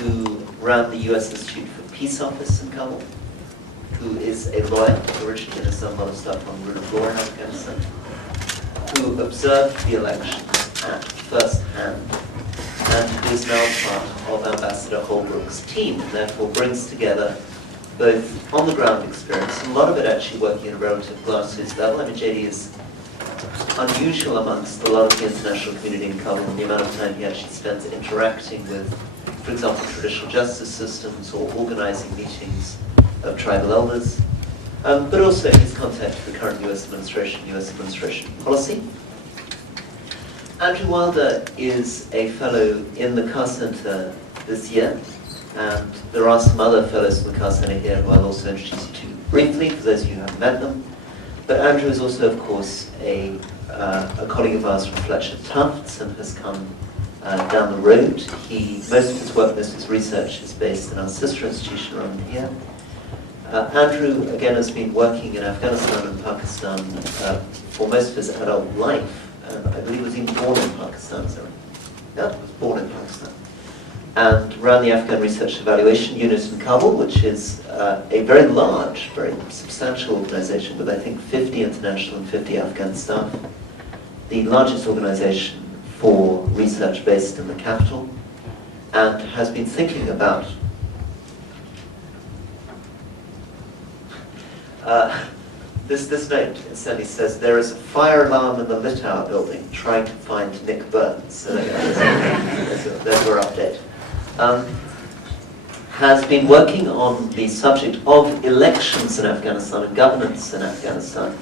who ran the US Institute for Peace Office in Kabul, who is a lawyer, originally has done a lot of stuff on rule of law in Afghanistan, who observed the election at first hand, and who is now part of Ambassador Holbrook's team, and therefore brings together both on-the-ground experience, and a lot of it actually working at a relative grassroots level. I mean, JD is unusual amongst a lot of the international community in Kabul, and the amount of time he actually spends interacting with, for example, traditional justice systems or organizing meetings of tribal elders, but also his contact with the current US administration policy. Andrew Wilder is a fellow in the Carr Center this year, and there are some other fellows from the Carr Center here who I'll also introduce you to briefly, for those of you who haven't met them. But Andrew is also, of course, a colleague of ours from Fletcher Tufts and has come down the road. Most of his work, most of his research is based in our sister institution around here. Andrew, again, has been working in Afghanistan and Pakistan for most of his adult life. I believe he was even born in Pakistan, is that right? Yeah, he was born in Pakistan. And ran the Afghan Research Evaluation Unit in Kabul, which is a very large, very substantial organization with, I think, 50 international and 50 Afghan staff. The largest organization for research based in the capital, and has been thinking about this note incidentally says, there is a fire alarm in the Littow building trying to find Nick Burns. So there's our update. Has been working on the subject of elections in Afghanistan and governance in Afghanistan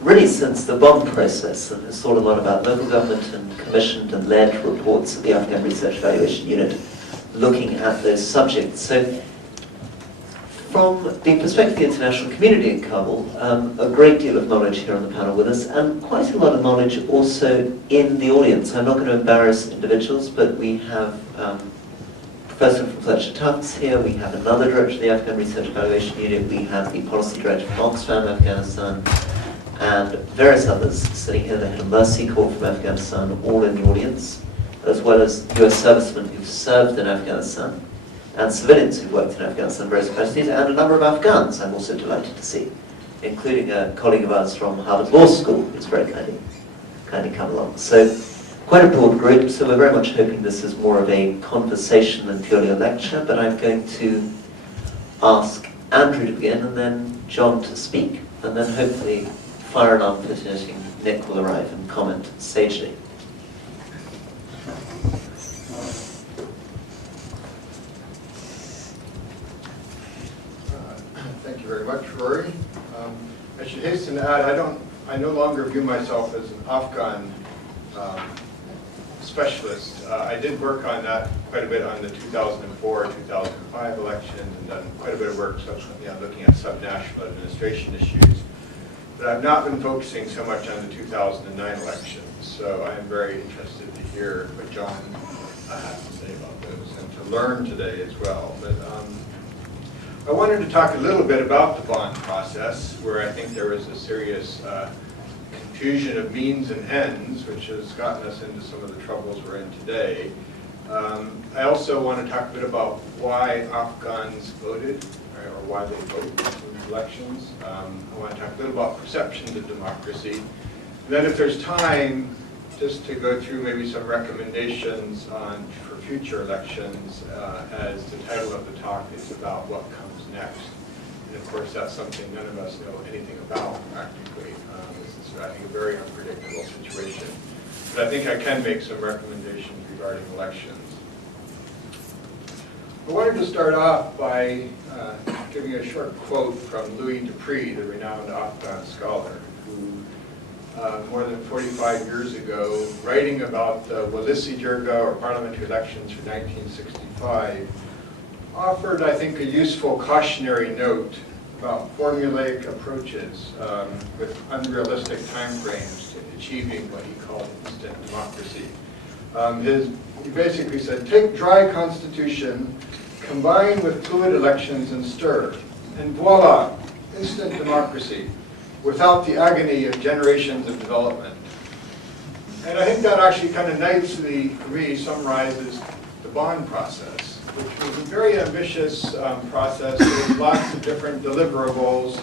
really since the Bonn process, and has thought a lot about local government and commissioned and led reports of the Afghan Research Evaluation Unit looking at those subjects. So from the perspective of the international community in Kabul, a great deal of knowledge here on the panel with us, and quite a lot of knowledge also in the audience. I'm not going to embarrass individuals, but we have Professor from Fletcher Tufts here, we have another director of the Afghan Research Evaluation Unit, we have the policy director from Oxfam, Afghanistan, and various others sitting here, the head of Mercy Corps from Afghanistan, all in the audience, as well as US servicemen who've served in Afghanistan, and civilians who've worked in Afghanistan in various capacities, and a number of Afghans I'm also delighted to see, including a colleague of ours from Harvard Law School who's very kindly come along. So quite a broad group, so we're very much hoping this is more of a conversation than purely a lecture, but I'm going to ask Andrew to begin, and then John to speak, and then hopefully fire alarm fascinating Nick will arrive and comment sagely. Thank you very much, Rory. I should hasten to add, I no longer view myself as an Afghan specialist. I did work on that quite a bit on the 2004-2005 elections, and done quite a bit of work subsequently on looking at subnational administration issues. But I've not been focusing so much on the 2009 elections, so I am very interested to hear what John has to say about those, and to learn today as well. But I wanted to talk a little bit about the Bonn process, where I think there was a serious confusion of means and ends, which has gotten us into some of the troubles we're in today. I also want to talk a bit about why Afghans voted, or why they vote in these elections. I want to talk a little about perceptions of democracy. And then if there's time, just to go through maybe some recommendations for future elections, as the title of the talk is about what comes next. And of course, that's something none of us know anything about practically. This is, I think, a very unpredictable situation. But I think I can make some recommendations regarding elections. I wanted to start off by giving a short quote from Louis Dupree, the renowned Afghan scholar, who more than 45 years ago, writing about the Walisi Jirga, or parliamentary elections for 1965, offered, I think, a useful cautionary note about formulaic approaches with unrealistic timeframes to achieving what he called instant democracy. He basically said, take dry constitution, combine with fluid elections and stir, and voila, instant democracy, without the agony of generations of development. And I think that actually kind of nicely, for me, summarizes the Bonn process. which was a very ambitious process with lots of different deliverables,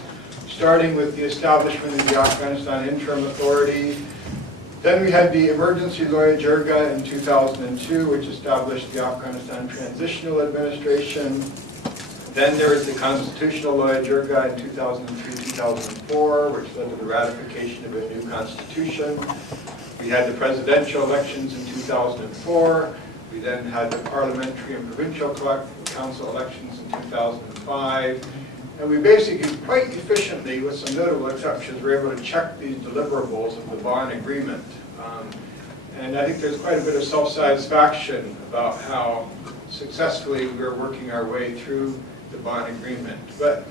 starting with the establishment of the Afghanistan Interim Authority. Then we had the Emergency Loya Jirga in 2002, which established the Afghanistan Transitional Administration. Then there was the Constitutional Loya Jirga in 2003-2004, which led to the ratification of a new constitution. We had the presidential elections in 2004. We then had the parliamentary and provincial council elections in 2005. And we basically, quite efficiently, with some notable exceptions, were able to check these deliverables of the Bonn Agreement. And I think there's quite a bit of self-satisfaction about how successfully we're working our way through the Bonn Agreement. But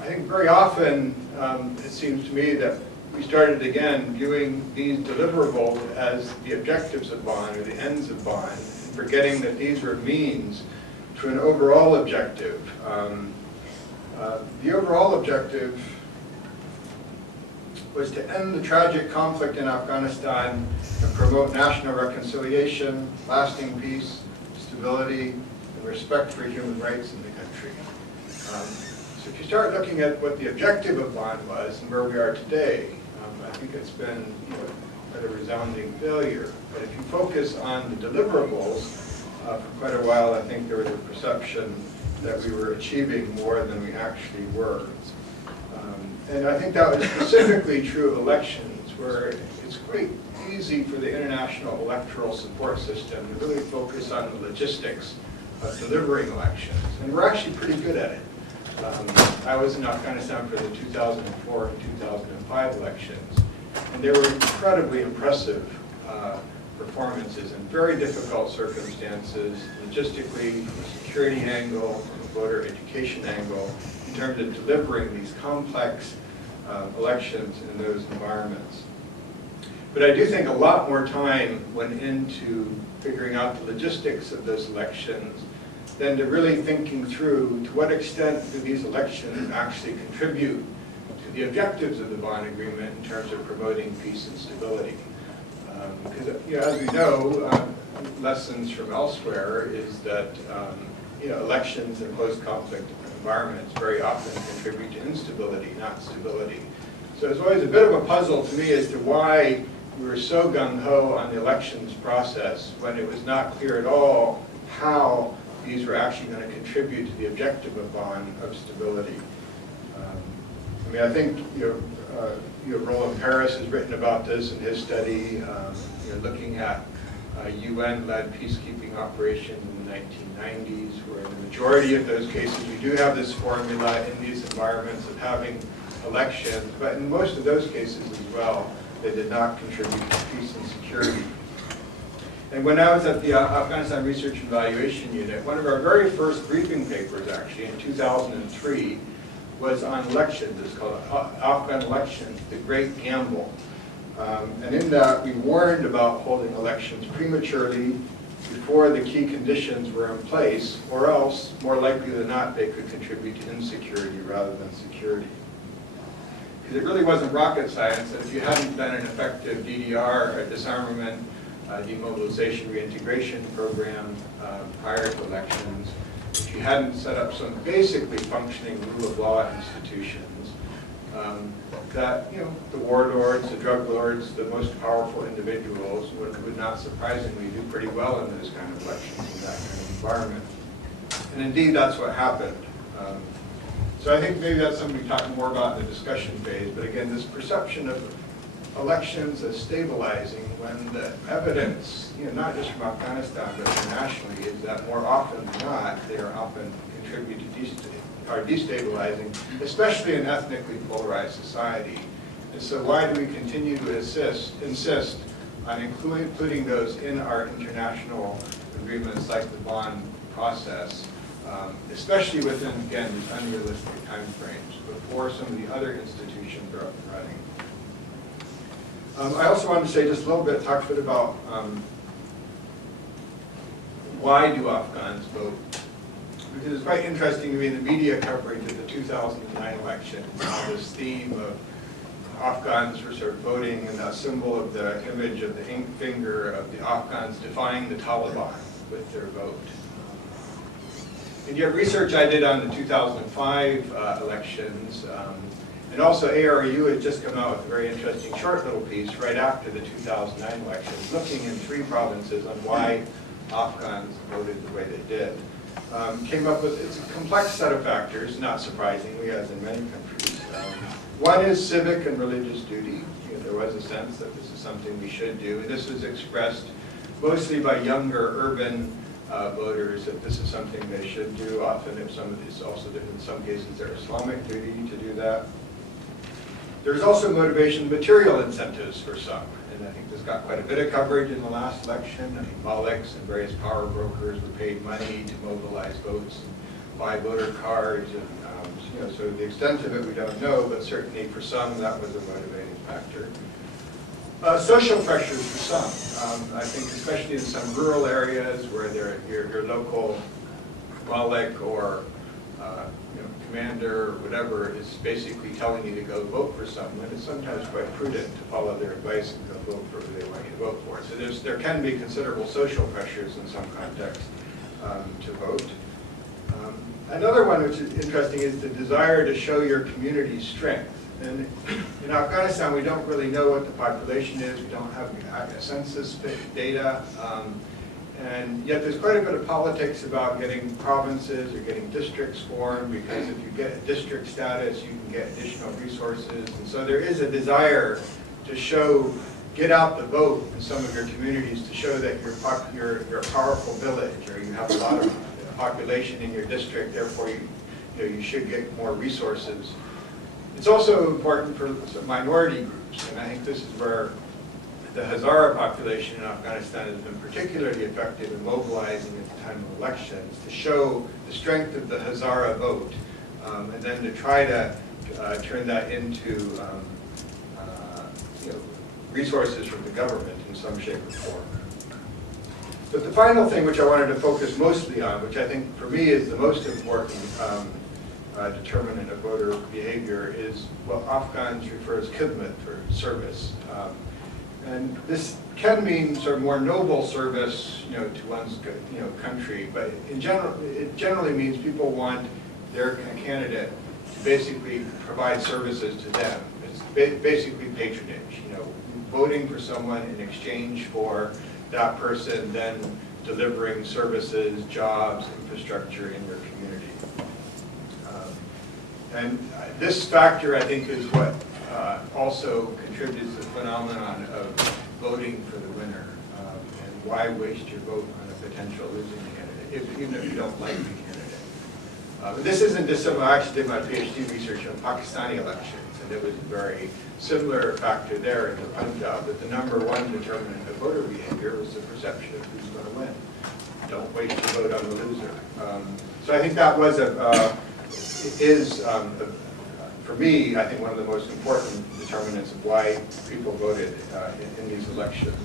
I think very often, it seems to me that we started again viewing these deliverables as the objectives of Bonn or the ends of Bonn, forgetting that these were means to an overall objective. The overall objective was to end the tragic conflict in Afghanistan and promote national reconciliation, lasting peace, stability, and respect for human rights in the country. So if you start looking at what the objective of Bonn was and where we are today, I think it's been quite a resounding failure. But if you focus on the deliverables, for quite a while I think there was a perception that we were achieving more than we actually were. And I think that was specifically true of elections, where it's quite easy for the international electoral support system to really focus on the logistics of delivering elections. And we're actually pretty good at it. I was in Afghanistan for the 2004 and 2005 elections, and they were incredibly impressive performances in very difficult circumstances, logistically, from a security angle, from a voter education angle, in terms of delivering these complex elections in those environments. But I do think a lot more time went into figuring out the logistics of those elections than to really thinking through to what extent do these elections actually contribute to the objectives of the Bonn Agreement in terms of promoting peace and stability. Because as we know, lessons from elsewhere is that elections in post-conflict environments very often contribute to instability, not stability. So it's always a bit of a puzzle to me as to why we were so gung-ho on the elections process when it was not clear at all how these were actually going to contribute to the objective of Bonn of stability. I mean, I think Roland Paris has written about this in his study, looking at UN-led peacekeeping operations in the 1990s, where in the majority of those cases we do have this formula in these environments of having elections, but in most of those cases as well, they did not contribute to peace and security. And when I was at the Afghanistan Research and Evaluation Unit, one of our very first briefing papers, actually, in 2003, was on elections. It's called Afghan Elections, the Great Gamble. And in that, we warned about holding elections prematurely before the key conditions were in place, or else, more likely than not, they could contribute to insecurity rather than security. Because it really wasn't rocket science that if you hadn't done an effective DDR, or disarmament, demobilization reintegration program prior to elections, if you hadn't set up some basically functioning rule of law institutions, that the warlords, the drug lords, the most powerful individuals would not surprisingly do pretty well in those kind of elections in that kind of environment. And indeed, that's what happened. So I think maybe that's something we talk more about in the discussion phase. But again, this perception of elections as stabilizing when the evidence, not just from Afghanistan but internationally, is that more often than not, they are often contribute to destabilizing, especially in ethnically polarized society. And so why do we continue to insist on including those in our international agreements like the Bonn process, especially within, again, these unrealistic time frames before some of the other institutions are up and running? I also wanted to say just a little bit, talk a bit about why do Afghans vote? Because it's quite interesting to me in the media coverage of the 2009 election, this theme of Afghans were sort of voting, and that symbol of the image of the ink finger of the Afghans defying the Taliban with their vote. And yet research I did on the 2005 elections, and also ARU had just come out with a very interesting short little piece right after the 2009 elections, looking in 3 provinces on why Afghans voted the way they did. Came up with, it's a complex set of factors, not surprisingly, as in many countries. One is civic and religious duty. There was a sense that this is something we should do, and this was expressed mostly by younger urban voters, that this is something they should do. Often, if some of these also, in some cases, their Islamic duty to do that. There's also motivation, material incentives for some, and I think this got quite a bit of coverage in the last election. I mean, Maliks and various power brokers were paid money to mobilize votes and buy voter cards, and so the extent of it we don't know, but certainly for some that was a motivating factor. Social pressures for some. I think especially in some rural areas where your local Malik or commander or whatever is basically telling you to go vote for someone, it's sometimes quite prudent to follow their advice and go vote for who they want you to vote for. So there can be considerable social pressures in some contexts to vote. Another one which is interesting is the desire to show your community's strength. And in Afghanistan, we don't really know what the population is. We don't have census data. And yet there's quite a bit of politics about getting provinces or getting districts formed, because if you get district status, you can get additional resources. And so there is a desire to show, get out the vote in some of your communities to show that you're a powerful village, or you have a lot of population in your district, therefore you should get more resources. It's also important for some minority groups, and I think this is where the Hazara population in Afghanistan has been particularly effective in mobilizing at the time of elections to show the strength of the Hazara vote, and then to try to turn that into resources from the government in some shape or form. But the final thing which I wanted to focus mostly on, which I think for me is the most important determinant of voter behavior, is what Afghans refer as khidmat, for service. And this can mean sort of more noble service, to one's country, but in general, it generally means people want their candidate to basically provide services to them. It's basically patronage, voting for someone in exchange for that person then delivering services, jobs, infrastructure in your community. And this factor, I think, is what also contributes to the phenomenon of voting for the winner. And why waste your vote on a potential losing candidate, even if you don't like the candidate. This isn't dissimilar. I actually did my PhD research on Pakistani elections, and it was a very similar factor there in the Punjab, that the #1 determinant of voter behavior was the perception of who's going to win. Don't waste your vote on the loser. So I think that was for me, I think one of the most important determinants of why people voted in these elections.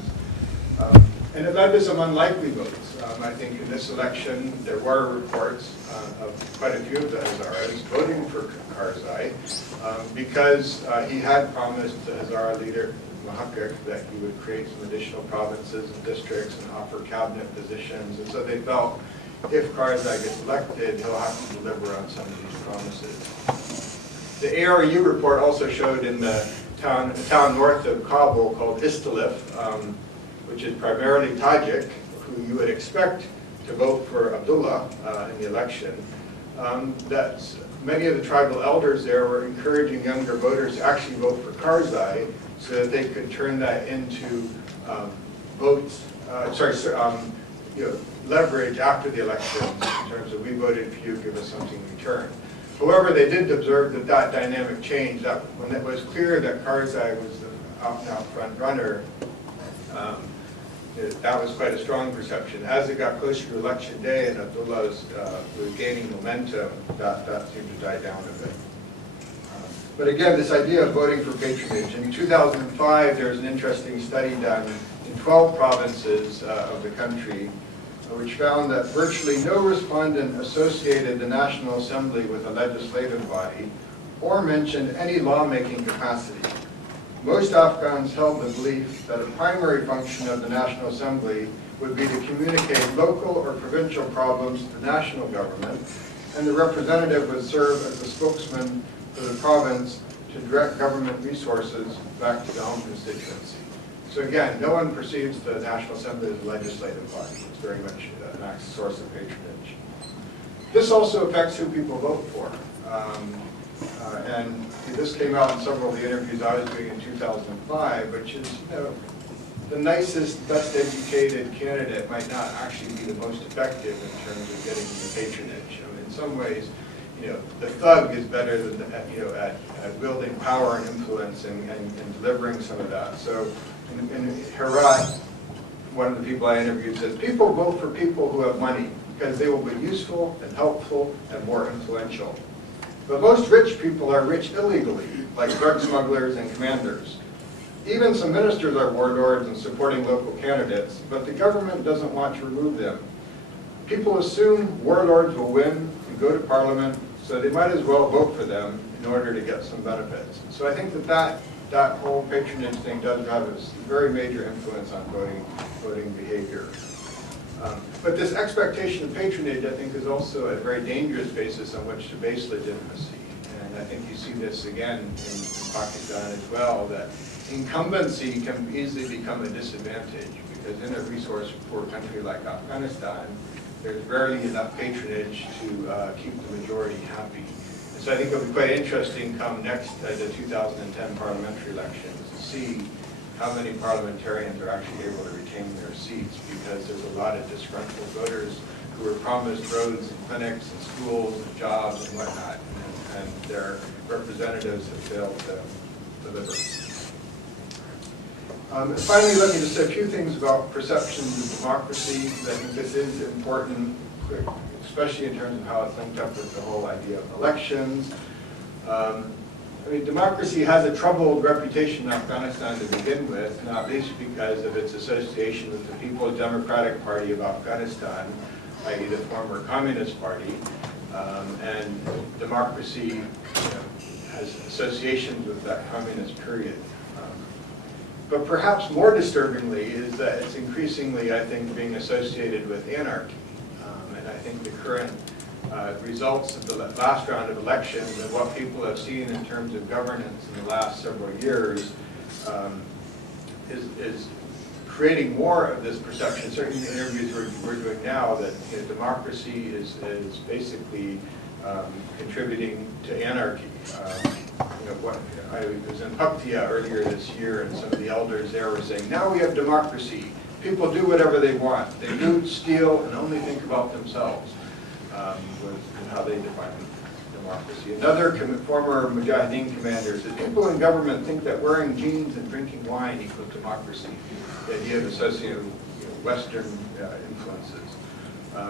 And it led to some unlikely votes. I think in this election, there were reports of quite a few of the Hazaras voting for Karzai because he had promised the Hazara leader, Muhakkik, that he would create some additional provinces and districts and offer cabinet positions. And so they felt if Karzai gets elected, he'll have to deliver on some of these promises. The ARU report also showed in the town north of Kabul called Istalif, which is primarily Tajik, who you would expect to vote for Abdullah in the election, that many of the tribal elders there were encouraging younger voters to actually vote for Karzai so that they could turn that into votes, leverage after the elections in terms of we voted for you, give us something in return. However, they did observe that dynamic changed. When it was clear that Karzai was the out-and-out front runner, that was quite a strong perception. As it got closer to election day and Abdullah was gaining momentum, that seemed to die down a bit. But again, this idea of voting for patronage. In 2005, there was an interesting study done in 12 provinces of the country, which found that virtually no respondent associated the National Assembly with a legislative body or mentioned any lawmaking capacity. Most Afghans held the belief that a primary function of the National Assembly would be to communicate local or provincial problems to the national government, and the representative would serve as the spokesman for the province to direct government resources back to the home constituency. So again, no one perceives the National Assembly as a legislative body. It's very much an source of patronage. This also affects who people vote for. And this came out in several of the interviews I was doing in 2005, which is, the nicest, best educated candidate might not actually be the most effective in terms of getting the patronage. I mean, in some ways, the thug is better than, at wielding power and influence and delivering some of that. So in Herat, one of the people I interviewed says, people vote for people who have money because they will be useful and helpful and more influential. But most rich people are rich illegally, like drug smugglers and commanders. Even some ministers are warlords and supporting local candidates, but the government doesn't want to remove them. People assume warlords will win and go to parliament, so they might as well vote for them in order to get some benefits. So I think that whole patronage thing does have a very major influence on voting behavior. But this expectation of patronage, I think, is also a very dangerous basis on which to base legitimacy. And I think you see this again in Pakistan as well, that incumbency can easily become a disadvantage, because in a resource-poor country like Afghanistan, there's rarely enough patronage to keep the majority happy. And so I think it'll be quite interesting come next the 2010 parliamentary elections to see how many parliamentarians are actually able to retain their seats, because there's a lot of disgruntled voters who were promised roads and clinics and schools and jobs and whatnot, and their representatives have failed to deliver. Finally, let me just say a few things about perceptions of democracy. I think this is important, especially in terms of how it's linked up with the whole idea of elections. I mean, democracy has a troubled reputation in Afghanistan to begin with, not least because of its association with the People's Democratic Party of Afghanistan, i.e. the former Communist Party, and democracy has associations with that communist period. But perhaps more disturbingly is that it's increasingly, I think, being associated with anarchy. And I think the current results of the last round of elections and what people have seen in terms of governance in the last several years is creating more of this perception. Certainly in the interviews we're doing now, that democracy is basically contributing to anarchy. I was in Paktia earlier this year, and some of the elders there were saying, now we have democracy. People do whatever they want. They loot, steal, and only think about themselves. Was how they define democracy. Another former Mujahideen commander said, people in government think that wearing jeans and drinking wine equals democracy. The idea of associating Western influences.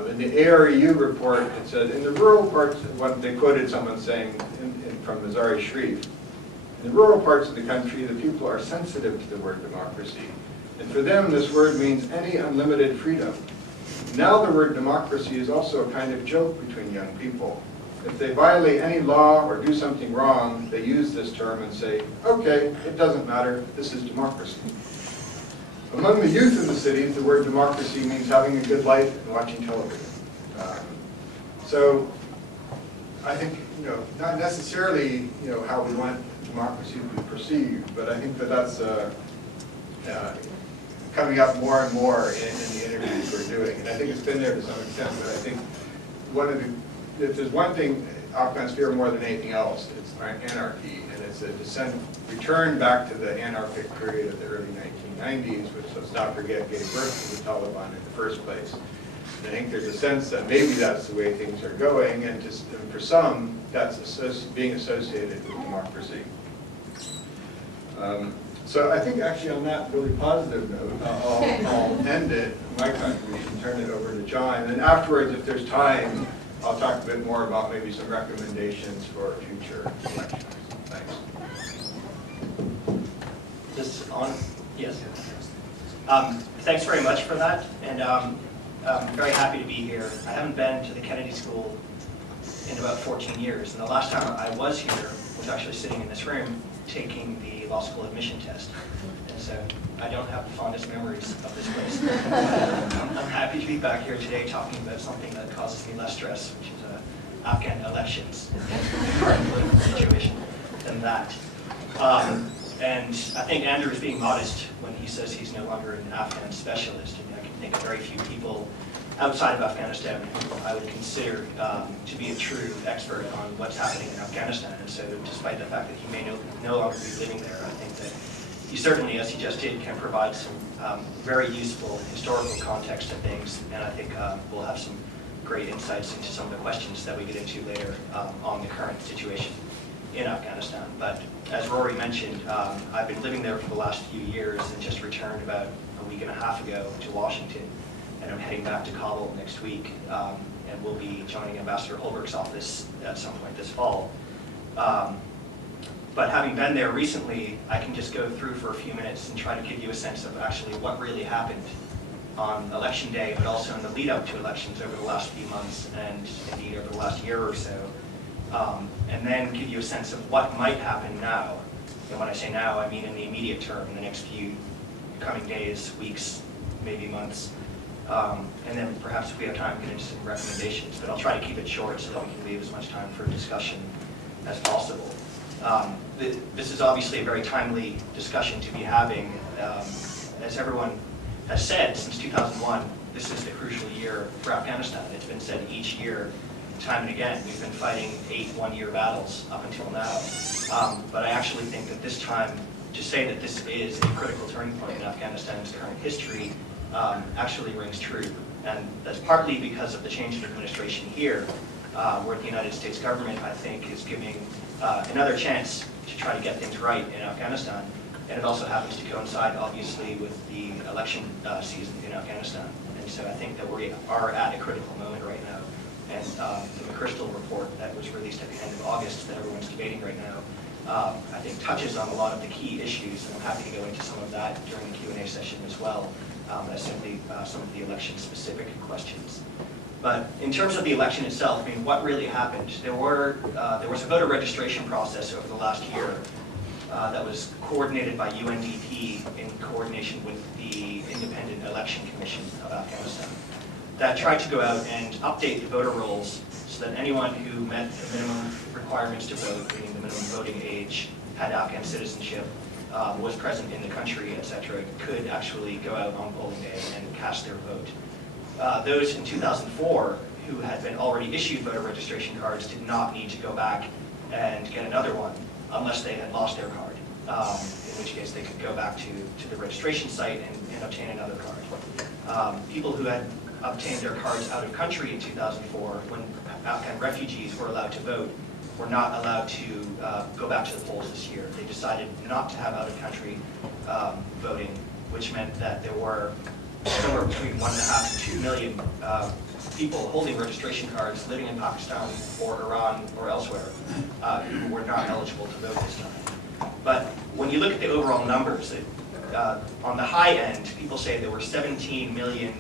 In the AREU report, it said, in the rural parts, they quoted someone saying from Mazar-e Sharif, in the rural parts of the country, the people are sensitive to the word democracy. And for them, this word means any unlimited freedom. Now the word democracy is also a kind of joke between young people. If they violate any law or do something wrong, they use this term and say, okay, it doesn't matter, this is democracy. Among the youth in the cities, the word democracy means having a good life and watching television. So I think, not necessarily, how we want democracy to be perceived, but I think that that's coming up more and more in the interviews we're doing. And I think it's been there to some extent, but I think if there's one thing Afghans fear more than anything else, it's anarchy, and it's a return back to the anarchic period of the early 1990s, which, let's not forget, gave birth to the Taliban in the first place. And I think there's a sense that maybe that's the way things are going, and for some, that's being associated with democracy. So I think actually on that really positive note, I'll end it, my contribution, turn it over to John, and then afterwards, if there's time, I'll talk a bit more about maybe some recommendations for future elections. Thanks. Just on? Yes. Thanks very much for that, and I'm very happy to be here. I haven't been to the Kennedy School in about 14 years, and the last time I was here was actually sitting in this room taking the law school admission test. And so I don't have the fondest memories of this place. I'm happy to be back here today talking about something that causes me less stress, which is Afghan elections and the current political situation than that. And I think Andrew is being modest when he says he's no longer an Afghan specialist. I mean, I can think of very few people outside of Afghanistan who I would consider to be a true expert on what's happening in Afghanistan. And so despite the fact that he may no longer be living there, I think that he certainly, as he just did, can provide some very useful historical context to things. And I think we'll have some great insights into some of the questions that we get into later on the current situation in Afghanistan. But as Rory mentioned, I've been living there for the last few years and just returned about a week and a half ago to Washington. And I'm heading back to Kabul next week, and we'll be joining Ambassador Holbrooke's office at some point this fall. But having been there recently, I can just go through for a few minutes and try to give you a sense of actually what really happened on election day, but also in the lead up to elections over the last few months and indeed over the last year or so. And then give you a sense of what might happen now. And when I say now, I mean in the immediate term, in the next few coming days, weeks, maybe months. And then perhaps if we have time, get into some recommendations. But I'll try to keep it short so that we can leave as much time for discussion as possible. This is obviously a very timely discussion to be having. As everyone has said, since 2001, this is the crucial year for Afghanistan. It's been said each year, time and again. We've been fighting 8 one-year battles up until now. But I actually think that this time, to say that this is a critical turning point in Afghanistan's current history actually rings true. And that's partly because of the change in administration here, where the United States government, I think, is giving another chance to try to get things right in Afghanistan. And it also happens to coincide, obviously, with the election season in Afghanistan. And so I think that we are at a critical moment right now. And the McChrystal report that was released at the end of August that everyone's debating right now, I think touches on a lot of the key issues. And I'm happy to go into some of that during the Q&A session as well, as simply some of the election-specific questions. But in terms of the election itself, I mean, what really happened? There was a voter registration process over the last year that was coordinated by UNDP in coordination with the Independent Election Commission of Afghanistan that tried to go out and update the voter rolls so that anyone who met the minimum requirements to vote, meaning the minimum voting age, had Afghan citizenship, was present in the country, etc., could actually go out on polling day and cast their vote. Those in 2004 who had been already issued voter registration cards did not need to go back and get another one unless they had lost their card, in which case they could go back to the registration site and obtain another card. People who had obtained their cards out of country in 2004, when Afghan refugees were allowed to vote, were not allowed to go back to the polls this year. They decided not to have out-of-country voting, which meant that there were somewhere between 1.5 to 2 million people holding registration cards living in Pakistan or Iran or elsewhere who were not eligible to vote this time. But when you look at the overall numbers, on the high end, people say there were 17 million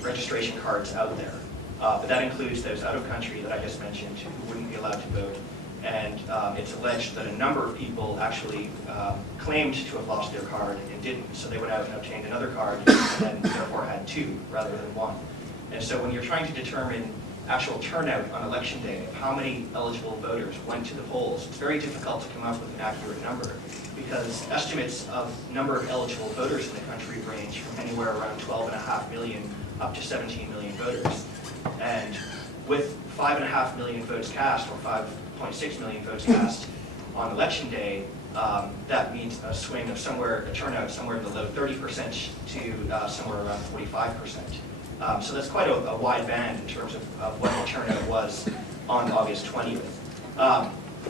registration cards out there. But that includes those out of country that I just mentioned who wouldn't be allowed to vote. And it's alleged that a number of people actually claimed to have lost their card and didn't. So they went out and obtained another card and therefore had 2 rather than 1. And so when you're trying to determine actual turnout on election day, of how many eligible voters went to the polls, it's very difficult to come up with an accurate number because estimates of number of eligible voters in the country range from anywhere around 12.5 million up to 17 million voters. And with 5.5 million votes cast, or 5.6 million votes cast on election day, that means a swing of a turnout somewhere in the low 30% to somewhere around 45%. So that's quite a wide band in terms of what the turnout was on August 20th.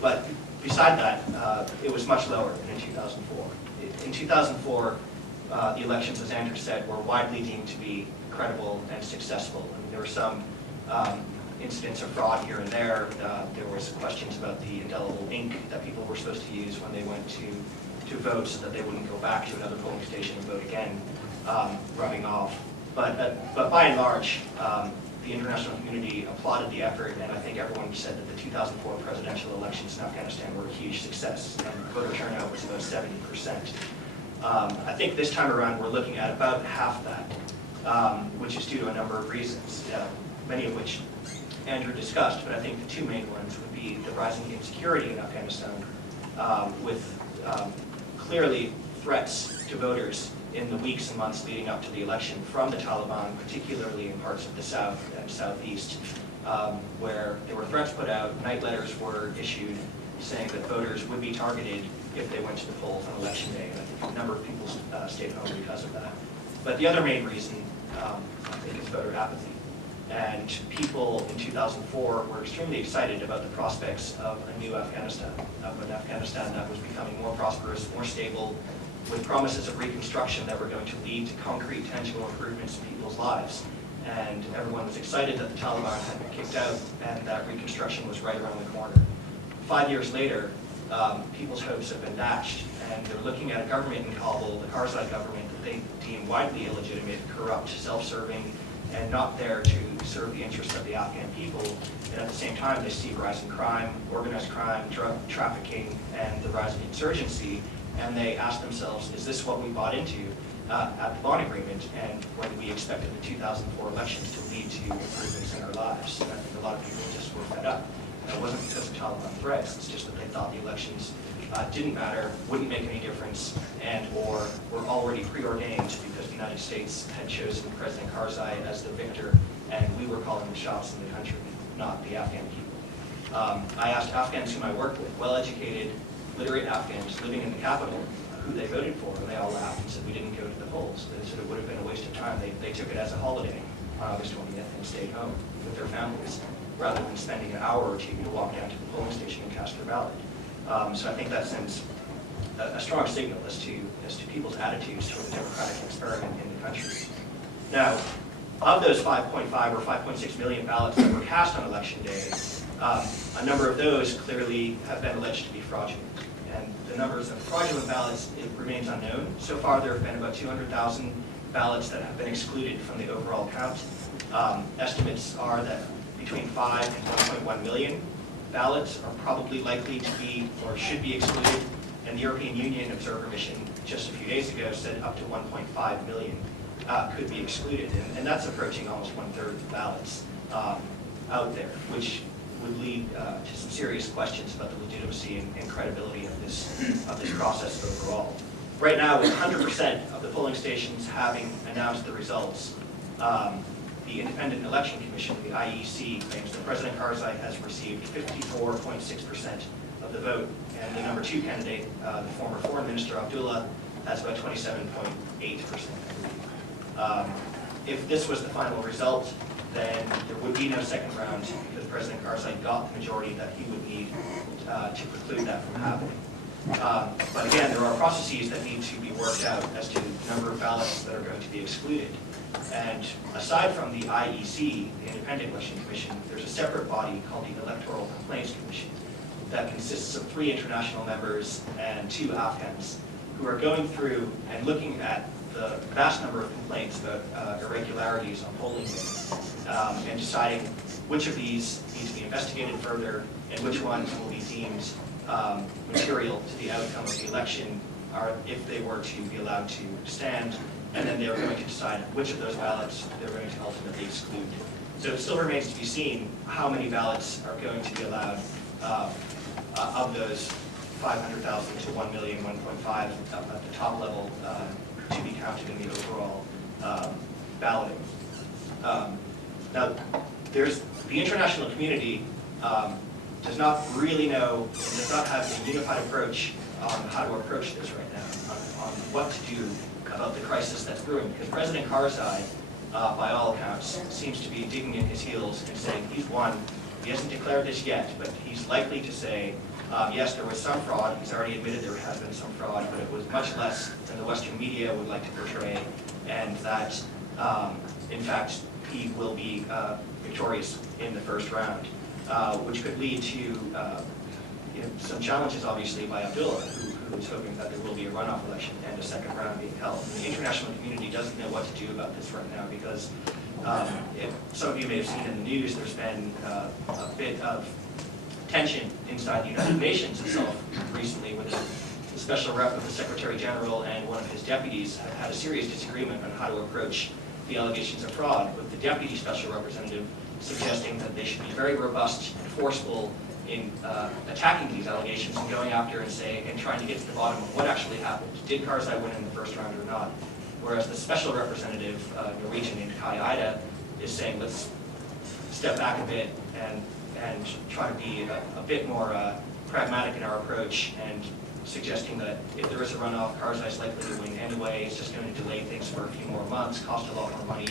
But beside that, it was much lower than in 2004. In 2004, the elections, as Andrew said, were widely deemed to be credible and successful. I mean, there were some incidents of fraud here and there. There was questions about the indelible ink that people were supposed to use when they went to vote so that they wouldn't go back to another polling station and vote again, rubbing off. But by and large, the international community applauded the effort, and I think everyone said that the 2004 presidential elections in Afghanistan were a huge success, and voter turnout was about 70%. I think this time around we're looking at about half that, which is due to a number of reasons, many of which Andrew discussed, but I think the two main ones would be the rising insecurity in Afghanistan, with clearly threats to voters in the weeks and months leading up to the election from the Taliban, particularly in parts of the south and southeast, where there were threats put out, night letters were issued saying that voters would be targeted if they went to the polls on election day. And I think a number of people stayed home because of that. But the other main reason, I think, is voter apathy. And people in 2004 were extremely excited about the prospects of a new Afghanistan, of an Afghanistan that was becoming more prosperous, more stable, with promises of reconstruction that were going to lead to concrete, tangible improvements in people's lives. And everyone was excited that the Taliban had been kicked out and that reconstruction was right around the corner. 5 years later, people's hopes have been dashed, and they're looking at a government in Kabul, the Karzai government, that they deem widely illegitimate, corrupt, self-serving, and not there to serve the interests of the Afghan people. And at the same time, they see rising crime, organized crime, drug trafficking, and the rise of insurgency. And they ask themselves, is this what we bought into at the Bonn Agreement, and when we expected the 2004 elections to lead to improvements in our lives? And I think a lot of people just were fed up. And it wasn't because of Taliban threats, it's just that they thought the elections didn't matter, wouldn't make any difference, and or were already preordained because the United States had chosen President Karzai as the victor, and we were calling the shots in the country, not the Afghan people. I asked Afghans whom I worked with, well-educated, literate Afghans living in the capital, who they voted for, and they all laughed and said we didn't go to the polls. They said it would have been a waste of time. They took it as a holiday on August 20th and stayed home with their families, rather than spending an hour or two to walk down to the polling station and cast their ballot. So I think that sends a strong signal as to people's attitudes toward the democratic experiment in the country. Now, of those 5.5 or 5.6 million ballots that were cast on election day, a number of those clearly have been alleged to be fraudulent. And the numbers of fraudulent ballots, it remains unknown. So far, there have been about 200,000 ballots that have been excluded from the overall count. Estimates are that between 5 and 1.1 million ballots are probably likely to be or should be excluded. And the European Union Observer Mission just a few days ago said up to 1.5 million could be excluded. And that's approaching almost 1/3 of the ballots out there, which would lead to some serious questions about the legitimacy and credibility of this process overall. Right now, with 100% of the polling stations having announced the results, the Independent Election Commission, the IEC, claims that President Karzai has received 54.6% of the vote, and the number 2 candidate, the former Foreign Minister Abdullah, has about 27.8%. If this was the final result, then there would be no second round because President Karzai got the majority that he would need to preclude that from happening. But again, there are processes that need to be worked out as to the number of ballots that are going to be excluded. And aside from the IEC, the Independent Election Commission, there's a separate body called the Electoral Complaints Commission that consists of 3 international members and 2 Afghans who are going through and looking at the vast number of complaints about irregularities on polling day and deciding which of these need to be investigated further and which ones will be deemed material to the outcome of the election, or if they were to be allowed to stand, and then they're going to decide which of those ballots they're going to ultimately exclude. So it still remains to be seen how many ballots are going to be allowed of those 500,000 to 1 million, 1.5 at the top level to be counted in the overall balloting. Now, there's the international community does not really know and does not have a unified approach on how to approach this right now, on what to do about the crisis that's brewing. Because President Karzai, by all accounts, seems to be digging in his heels and saying he's won. He hasn't declared this yet, but he's likely to say, yes, there was some fraud. He's already admitted there has been some fraud, but it was much less than the Western media would like to portray, and that, in fact, he will be victorious in the first round, which could lead to some challenges, obviously, by Abdullah, who who's hoping that there will be a runoff election and a second round being held. And the international community doesn't know what to do about this right now because if some of you may have seen in the news, there's been a bit of tension inside the United Nations itself recently with the special rep of the Secretary General and one of his deputies have had a serious disagreement on how to approach the allegations of fraud, with the deputy special representative suggesting that they should be very robust and forceful in attacking these allegations and going after and trying to get to the bottom of what actually happened. Did Karzai win in the first round or not? Whereas the special representative, Norwegian named Kai Ida, is saying let's step back a bit and try to be a bit more pragmatic in our approach, and suggesting that if there is a runoff, Karzai is likely to win anyway. It's just going to delay things for a few more months, cost a lot more money.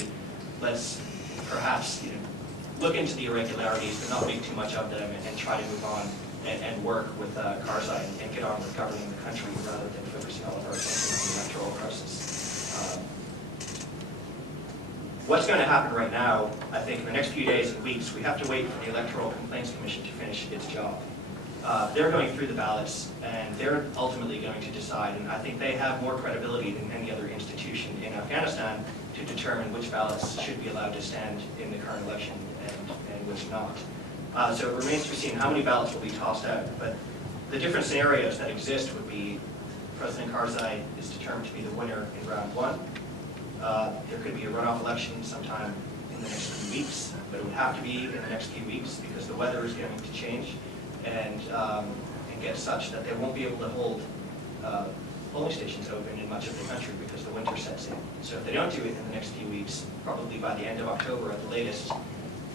Let's perhaps look into the irregularities, but not make too much of them, and try to move on and work with Karzai and get on with governing the country rather than focusing all of our attention on the electoral process. What's going to happen right now, I think in the next few days and weeks, we have to wait for the Electoral Complaints Commission to finish its job. They're going through the ballots, and they're ultimately going to decide, and I think they have more credibility than any other institution in Afghanistan to determine which ballots should be allowed to stand in the current election and which not. So it remains to be seen how many ballots will be tossed out, but the different scenarios that exist would be President Karzai is determined to be the winner in round one. There could be a runoff election sometime in the next few weeks, but it would have to be in the next few weeks because the weather is going to change and get such that they won't be able to hold polling stations open in much of the country because the winter sets in. So if they don't do it in the next few weeks, probably by the end of October at the latest,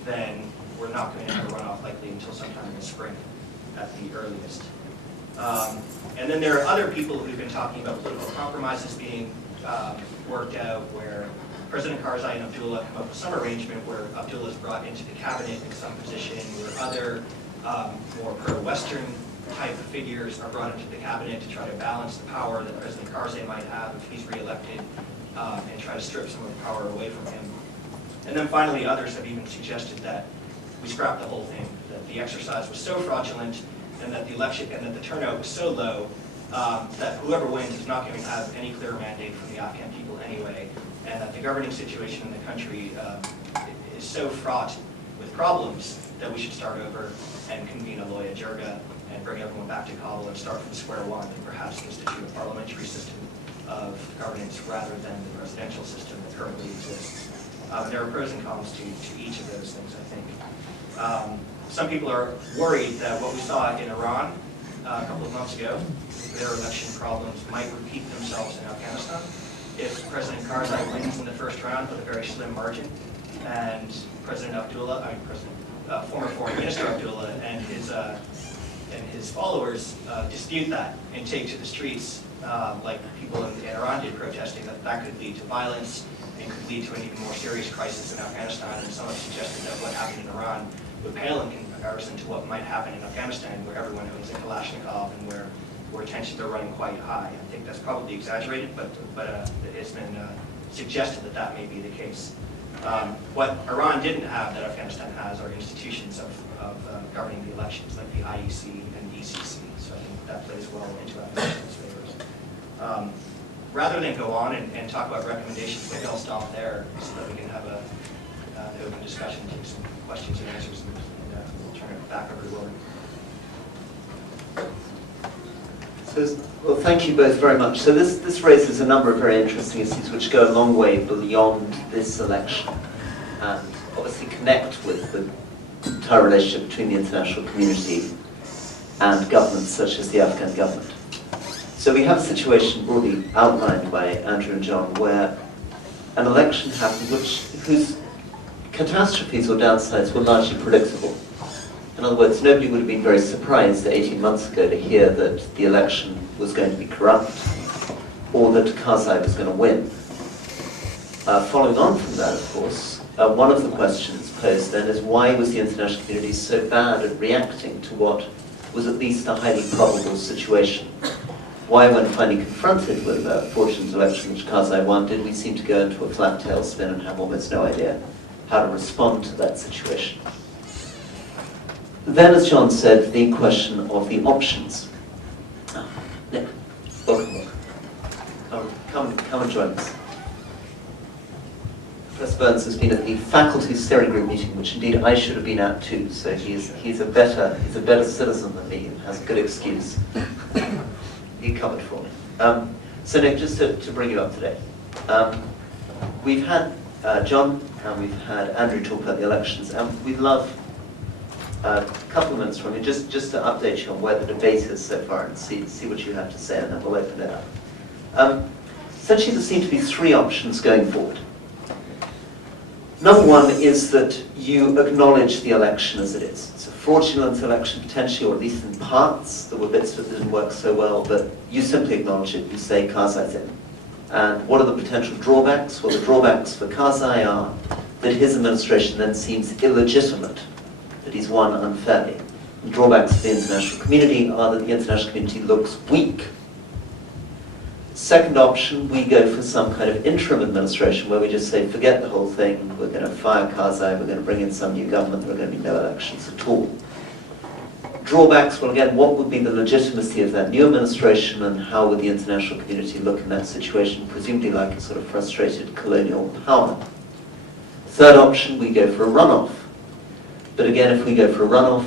then we're not going to have a runoff likely until sometime in the spring at the earliest. And then there are other people who've been talking about political compromises being worked out, where President Karzai and Abdullah come up with some arrangement where Abdullah is brought into the cabinet in some position, where other more pro-Western type of figures are brought into the cabinet to try to balance the power that President Karzai might have if he's re-elected, and try to strip some of the power away from him. And then finally, others have even suggested that we scrap the whole thing, that the exercise was so fraudulent and that the election and that the turnout was so low that whoever wins is not going to have any clear mandate from the Afghan people anyway, and that the governing situation in the country is so fraught with problems that we should start over and convene a Loya Jirga and bring everyone back to Kabul and start from square one and perhaps institute a parliamentary system of governance rather than the presidential system that currently exists. There are pros and cons to each of those things, I think. Some people are worried that what we saw in Iran a couple of months ago, their election problems might repeat themselves in Afghanistan if President Karzai wins in the first round with a very slim margin, and former Foreign Minister Abdullah and his followers dispute that and take to the streets, like people in Iran did, protesting that could lead to violence and could lead to an even more serious crisis in Afghanistan. And some have suggested that what happened in Iran would pale in comparison to what might happen in Afghanistan, where everyone owns a Kalashnikov and where tensions are running quite high. I think that's probably exaggerated, but it's been suggested that may be the case. What Iran didn't have that Afghanistan has are institutions of governing the elections, like the IEC and ECC. So I think that plays well into Afghanistan's favor. Rather than go on and talk about recommendations, maybe I'll stop there so that we can have an open discussion, take some questions and answers, and we'll turn it back over to Rory. Well, thank you both very much. So this raises a number of very interesting issues which go a long way beyond this election and obviously connect with the entire relationship between the international community and governments such as the Afghan government. So we have a situation broadly outlined by Andrew and John where an election happened whose catastrophes or downsides were largely predictable. In other words, nobody would have been very surprised 18 months ago to hear that the election was going to be corrupt or that Karzai was going to win. Following on from that, of course, one of the questions posed then is why was the international community so bad at reacting to what was at least a highly probable situation? Why, when finally confronted with a fortunate election which Karzai won, did we seem to go into a flat tailspin and have almost no idea how to respond to that situation? Then, as John said, the question of the options. come and join us. Professor Burns has been at the faculty steering group meeting, which indeed I should have been at too, so he's a better citizen than me and has a good excuse. He covered for me. So Nick, just to bring you up to date. We've had John and we've had Andrew talk about the elections, and we'd love a couple of minutes from you, just to update you on where the debate is so far and see what you have to say, and then we'll open it up. Essentially, there seem to be three options going forward. Number one is that you acknowledge the election as it is. It's a fraudulent election, potentially, or at least in parts. There were bits that didn't work so well, but you simply acknowledge it. You say Karzai's in. And what are the potential drawbacks? Well, the drawbacks for Karzai are that his administration then seems illegitimate, that he's won unfairly. The drawbacks for the international community are that the international community looks weak. Second option, we go for some kind of interim administration where we just say, forget the whole thing, we're going to fire Karzai, we're going to bring in some new government, there are going to be no elections at all. Drawbacks, well again, what would be the legitimacy of that new administration and how would the international community look in that situation, presumably like a sort of frustrated colonial power. Third option, we go for a runoff. But again, if we go for a runoff,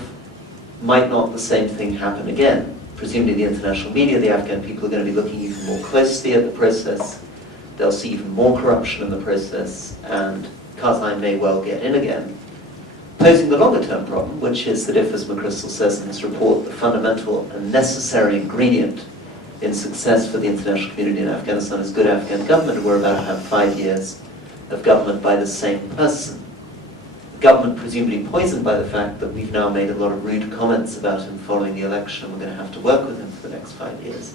might not the same thing happen again? Presumably the international media, the Afghan people are going to be looking even more closely at the process. They'll see even more corruption in the process, and Karzai may well get in again. Posing the longer-term problem, which is that if, as McChrystal says in his report, the fundamental and necessary ingredient in success for the international community in Afghanistan is good Afghan government, we're about to have 5 years of government by the same person. Government presumably poisoned by the fact that we've now made a lot of rude comments about him following the election, and we're going to have to work with him for the next 5 years.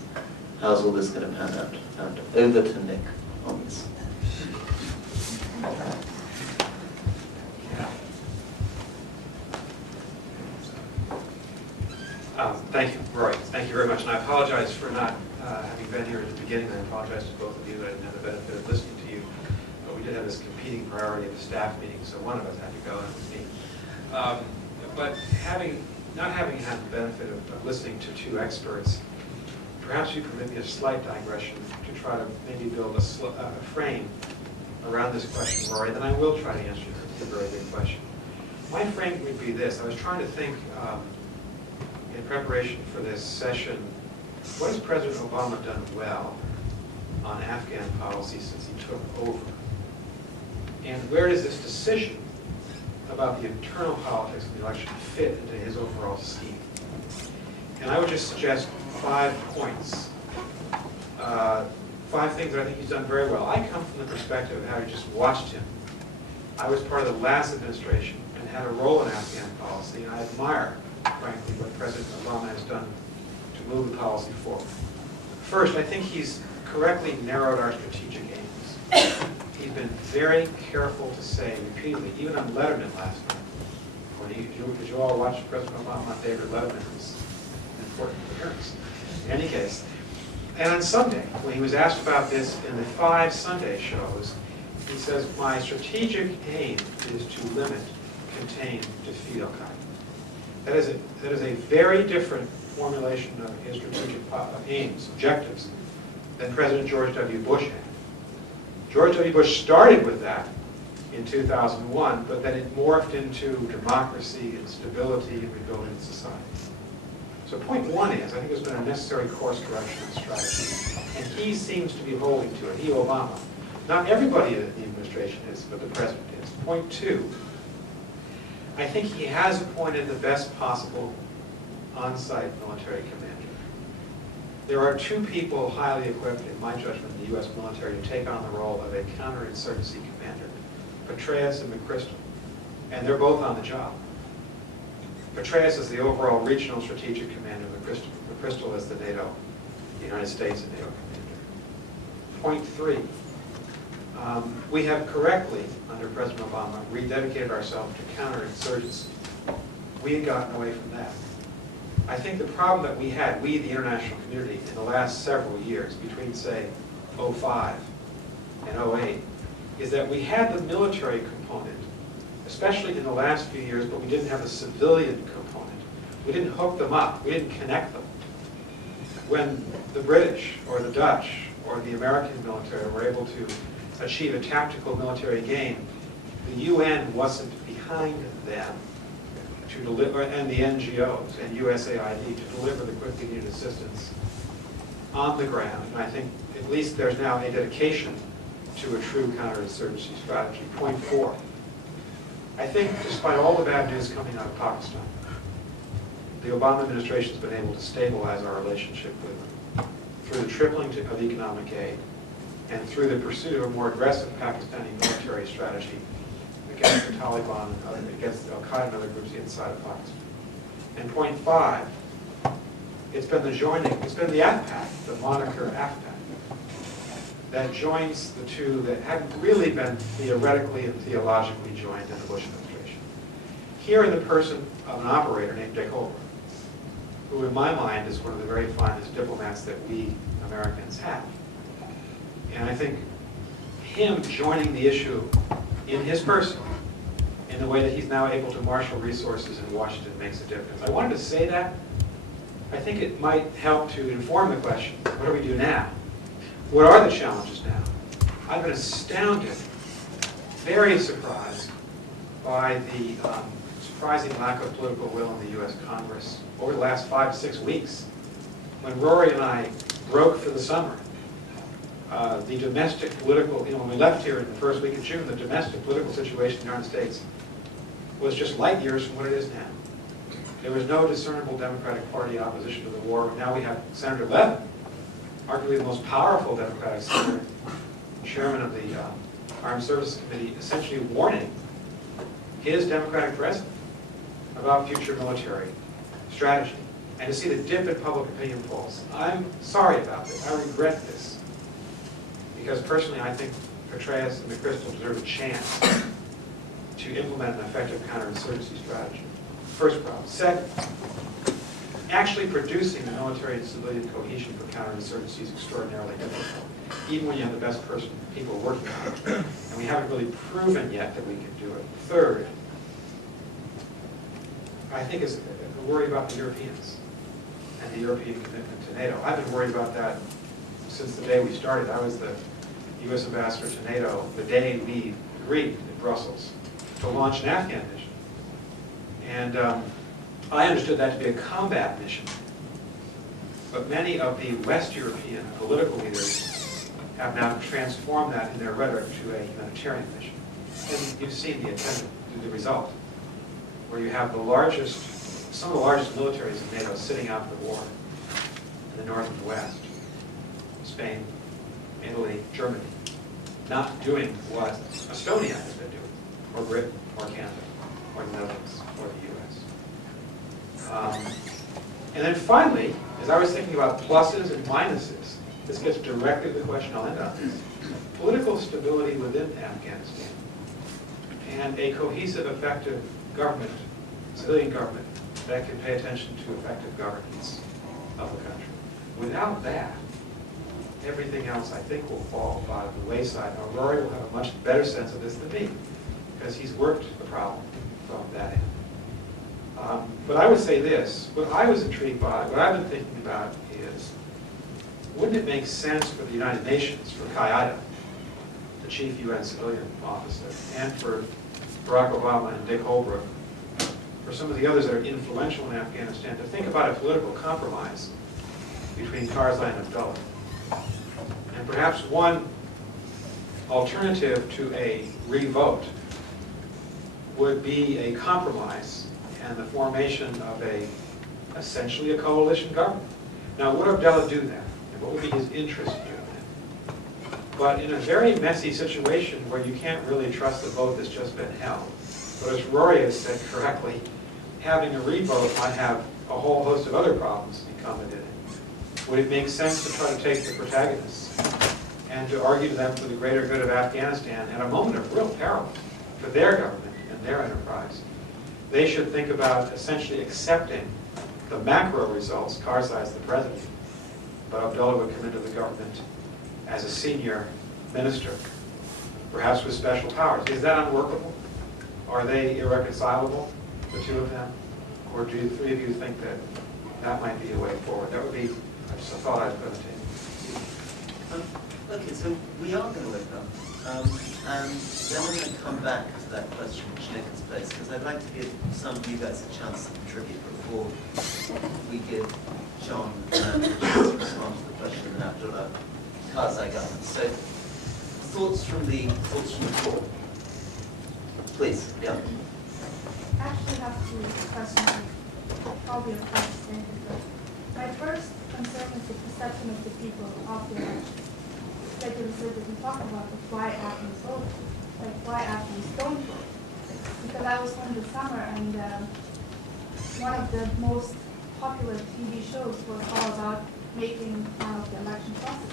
How's all this going to pan out? And over to Nick on this. Thank you, Rory. Thank you very much. And I apologize for not having been here at the beginning. I apologize to both of you. I didn't have the benefit of listening to you. But we did have this competing priority of the staff meeting, so one of us had to go, and it was me. But not having had the benefit of listening to two experts, perhaps you permit me a slight digression to try to maybe build a frame around this question, Rory, then I will try to answer your very good question. My frame would be this. I was trying to think in preparation for this session, what has President Obama done well on Afghan policy since he took over? And where does this decision about the internal politics of the election fit into his overall scheme? And I would just suggest 5 points. 5 things that I think he's done very well. I come from the perspective of having just watched him. I was part of the last administration and had a role in Afghan policy, and I admire, frankly, what President Obama has done to move the policy forward. First, I think he's correctly narrowed our strategic aims. He's been very careful to say repeatedly, even on Letterman last night, when did you all watch President Obama on David Letterman's important appearance? In any case, and on Sunday, when he was asked about this in the 5 Sunday shows, he says, my strategic aim is to limit, contain, defeat Al-Qaeda. That is a very different formulation of his strategic aims, objectives, than President George W. Bush had. George W. Bush started with that in 2001, but then it morphed into democracy and stability and rebuilding society. So point 1 is, I think there's been a necessary course correction and strategy, and he seems to be holding to it, he, Obama. Not everybody in the administration is, but the president is. Point 2, I think he has appointed the best possible on-site military commander. There are 2 people highly equipped, in my judgment, in the U.S. military to take on the role of a counterinsurgency commander, Petraeus and McChrystal, and they're both on the job. Petraeus is the overall regional strategic commander, McChrystal is the NATO, the United States and NATO commander. Point 3, we have correctly, under President Obama, rededicated ourselves to counterinsurgency. We had gotten away from that. I think the problem that we had, we, the international community, in the last several years, between, say, 2005 and 2008, is that we had the military component, especially in the last few years, but we didn't have the civilian component. We didn't hook them up. We didn't connect them. When the British or the Dutch or the American military were able to achieve a tactical military gain, the UN wasn't behind them to deliver, and the NGOs and USAID to deliver the quickly needed assistance on the ground. And I think at least there's now a dedication to a true counterinsurgency strategy. Point 4. I think despite all the bad news coming out of Pakistan, the Obama administration has been able to stabilize our relationship with them through the tripling of economic aid and through the pursuit of a more aggressive Pakistani military strategy against the Taliban and against Al-Qaeda and other groups inside of Pakistan. And point 5, it's been the AFPAC, the moniker AFPAC, that joins the two that hadn't really been theoretically and theologically joined in the Bush administration. Here in the person of an operator named Dick Holbrooke, who in my mind is one of the very finest diplomats that we Americans have. And I think him joining the issue in his person, in the way that he's now able to marshal resources in Washington, makes a difference. I wanted to say that. I think it might help to inform the question, what do we do now? What are the challenges now? I've been astounded, very surprised by the surprising lack of political will in the US Congress over the last 5 to 6 weeks. When Rory and I broke for the summer, the domestic political, when we left here in the first week of June, the domestic political situation in the United States was just light years from what it is now. There was no discernible Democratic Party opposition to the war. Now we have Senator Levin, arguably the most powerful Democratic senator, chairman of the Armed Services Committee, essentially warning his Democratic president about future military strategy. And to see the dip in public opinion polls, I'm sorry about this. I regret this. Because personally, I think Petraeus and McChrystal deserve a chance to implement an effective counterinsurgency strategy. First problem. Second, actually producing the military and civilian cohesion for counterinsurgency is extraordinarily difficult, even when you have the best people working on it. And we haven't really proven yet that we can do it. Third, I think is a worry about the Europeans and the European commitment to NATO. I've been worried about that since the day we started. I was the U.S. ambassador to NATO the day we agreed in Brussels to launch an Afghan mission. And I understood that to be a combat mission. But many of the West European political leaders have now transformed that in their rhetoric to a humanitarian mission. And you've seen the result, where you have some of the largest militaries in NATO sitting out the war in the north and the west, Spain, Italy, Germany, not doing what Estonia has been doing, or Britain, or Canada, or the Netherlands, or the US. And then finally, as I was thinking about pluses and minuses, this gets directly to the question I'll end on this. Political stability within Afghanistan and a cohesive, effective government, civilian government, that can pay attention to effective governance of the country. Without that, everything else, I think, will fall by the wayside. Now, Rory will have a much better sense of this than me, because he's worked the problem from that end. But I would say this, what I was intrigued by, what I've been thinking about is, wouldn't it make sense for the United Nations, for Qaeda, the chief UN civilian officer, and for Barack Obama and Dick Holbrooke, for some of the others that are influential in Afghanistan, to think about a political compromise between Karzai and Abdullah? And perhaps one alternative to a revote would be a compromise and the formation of essentially a coalition government. Now, would Abdullah do that? And what would be his interest in doing that? But in a very messy situation where you can't really trust the vote that's just been held, but as Rory has said correctly, having a revote might have a whole host of other problems incumbent in it. Would it make sense to try to take the protagonists and to argue to them for the greater good of Afghanistan at a moment of real peril for their government and their enterprise? They should think about essentially accepting the macro results. Karzai is the president, but Abdullah would come into the government as a senior minister, perhaps with special powers. Is that unworkable? Are they irreconcilable, the two of them? Or do the three of you think that that might be a way forward? That would be just a thought I'd put on the table. Okay, so we are going to look up, and then we're going to come back to that question which Nick has placed, because I'd like to give some of you guys a chance to contribute before we give John a chance to respond to the question and Abdullah Karzai government. So, thoughts from the floor, please. Yeah. I actually have two questions. Probably a question. My first concern is the perception of the people of the election. Like you said, that we talk about why Afghans vote, like why Afghans don't vote. Because I was home this summer, and one of the most popular TV shows was all about making fun of the election process.